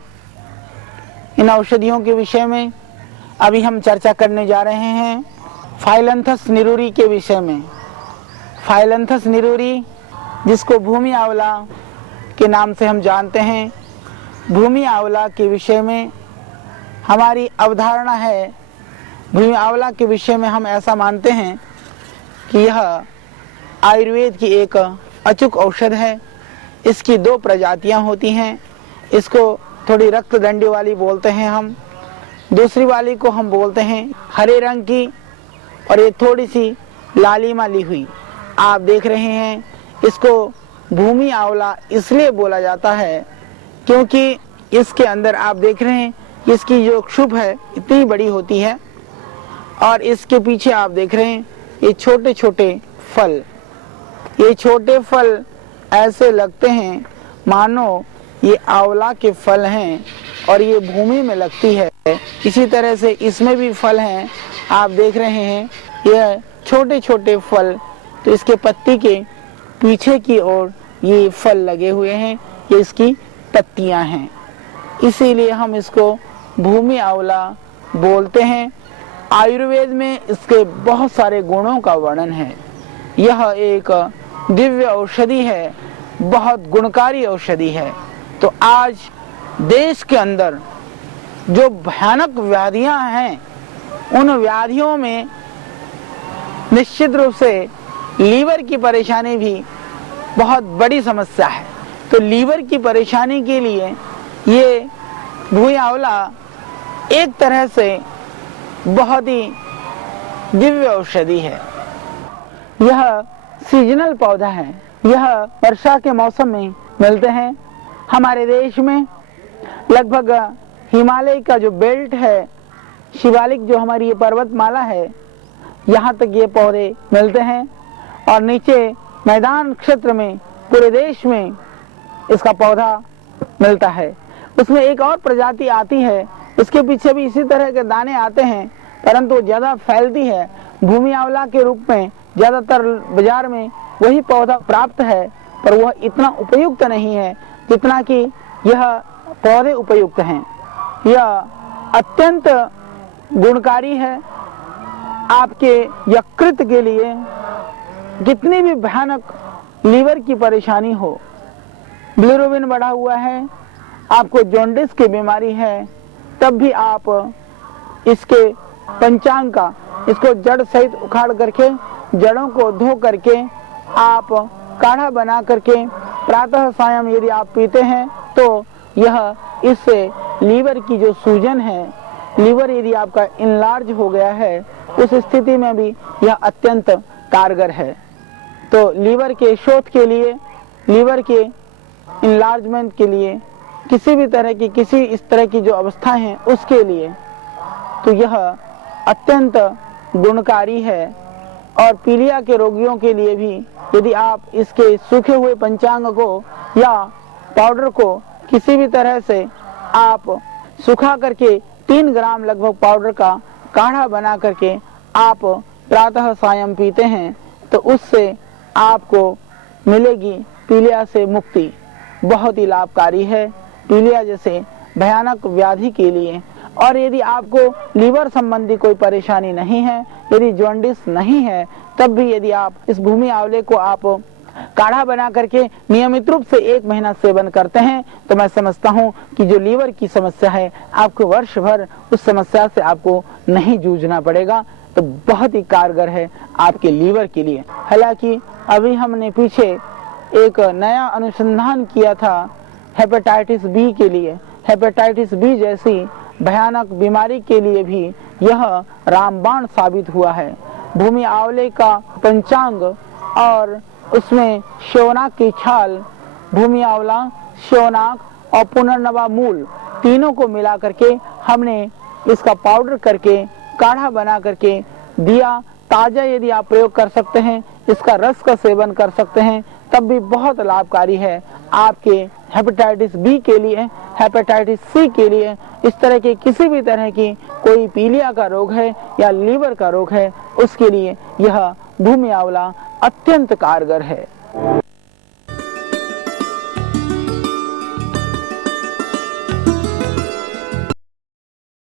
इन औषधियों के विषय में अभी हम चर्चा करने जा रहे हैं फाइलैंथस निरूरी के विषय में। फाइलैंथस निरूरी, जिसको भूमि आंवला के नाम से हम जानते हैं, भूमि आंवला के विषय में हमारी अवधारणा है। भूमि आंवला के विषय में हम ऐसा मानते हैं कि यह आयुर्वेद की एक अचूक औषध है। इसकी दो प्रजातियां होती हैं। इसको थोड़ी रक्त दंडी वाली बोलते हैं हम, दूसरी वाली को हम बोलते हैं हरे रंग की, और ये थोड़ी सी लालिमा ली हुई। आप देख रहे हैं इसको भूमि आंवला इसलिए बोला जाता है क्योंकि इसके अंदर आप देख रहे हैं इसकी जो क्षुभ है इतनी बड़ी होती है, और इसके पीछे आप देख रहे हैं ये छोटे छोटे फल। ये छोटे फल ऐसे लगते हैं मानो ये आंवला के फल हैं और ये भूमि में लगती है। इसी तरह से इसमें भी फल हैं, आप देख रहे हैं ये छोटे छोटे फल। तो इसके पत्ती के पीछे की ओर ये फल लगे हुए हैं, ये इसकी पत्तियां हैं। इसीलिए हम इसको भूमि आंवला बोलते हैं। आयुर्वेद में इसके बहुत सारे गुणों का वर्णन है। यह एक दिव्य औषधि है, बहुत गुणकारी औषधि है। तो आज देश के अंदर जो भयानक व्याधियां हैं उन व्याधियों में निश्चित रूप से लीवर की परेशानी भी बहुत बड़ी समस्या है। तो लीवर की परेशानी के लिए ये भूमि आंवला एक तरह से बहुत ही दिव्य औषधि है। यह सीजनल पौधा है, यह वर्षा के मौसम में मिलते हैं। हमारे देश में लगभग हिमालय का जो बेल्ट है, शिवालिक जो हमारी ये पर्वतमाला है, यहाँ तक ये पौधे मिलते हैं और नीचे मैदान क्षेत्र में पूरे देश में इसका पौधा मिलता है। उसमें एक और प्रजाति आती है, इसके पीछे भी इसी तरह के दाने आते हैं, परंतु ज्यादा फैलती है। भूमि आंवला के रूप में ज्यादातर बाजार में वही पौधा प्राप्त है, पर वह इतना उपयुक्त नहीं है जितना कि यह पौधे उपयुक्त हैं। यह अत्यंत गुणकारी है आपके यकृत के लिए। जितनी भी भयानक लीवर की परेशानी हो, बिलिरुबिन बढ़ा हुआ है, आपको जॉन्डिस की बीमारी है, तब भी आप इसके पंचांग का, इसको जड़ सहित उखाड़ करके, जड़ों को धो करके आप काढ़ा बना करके प्रातः सायं यदि आप पीते हैं तो यह इससे लीवर की जो सूजन है, लीवर यदि आपका इनलार्ज हो गया है, उस स्थिति में भी यह अत्यंत कारगर है। तो लीवर के शोथ के लिए, लीवर के इनलार्जमेंट के लिए, किसी भी तरह की किसी इस तरह की जो अवस्थाएं हैं उसके लिए तो यह अत्यंत गुणकारी है। और पीलिया के रोगियों के लिए भी यदि आप इसके सूखे हुए पंचांग को या पाउडर को किसी भी तरह से आप सुखा करके 3 ग्राम लगभग पाउडर का काढ़ा बना करके आप प्रातः सायं पीते हैं तो उससे आपको मिलेगी पीलिया से मुक्ति। बहुत ही लाभकारी है पीलिया जैसे भयानक व्याधि के लिए। और यदि आपको लीवर संबंधी कोई परेशानी नहीं है, यदि जॉन्डिस नहीं है, तब भी यदि आप इस भूमि आंवले को आप काढ़ा बना करके नियमित रूप से 1 महीना सेवन करते हैं तो मैं समझता हूं कि जो लीवर की समस्या है आपको वर्ष भर उस समस्या से आपको नहीं जूझना पड़ेगा। तो बहुत ही कारगर है आपके लीवर के लिए। हालांकि अभी हमने पीछे एक नया अनुसंधान किया था हेपेटाइटिस बी के लिए। हेपेटाइटिस बी जैसी भयानक बीमारी के लिए भी यह रामबाण साबित हुआ है। भूमि आंवले का पंचांग और उसमें शोनाक की छाल, भूमि आंवला, शोनाक और पुनर्नवा मूल तीनों को मिला करके हमने इसका पाउडर करके काढ़ा बना करके दिया। ताजा यदि आप प्रयोग कर सकते हैं, इसका रस का सेवन कर सकते हैं, तब भी बहुत लाभकारी है आपके हेपेटाइटिस बी के लिए, हेपेटाइटिस सी के लिए। इस तरह के किसी भी तरह की कोई पीलिया का रोग है या लीवर का रोग है, उसके लिए यह भूमि आंवला अत्यंत कारगर है।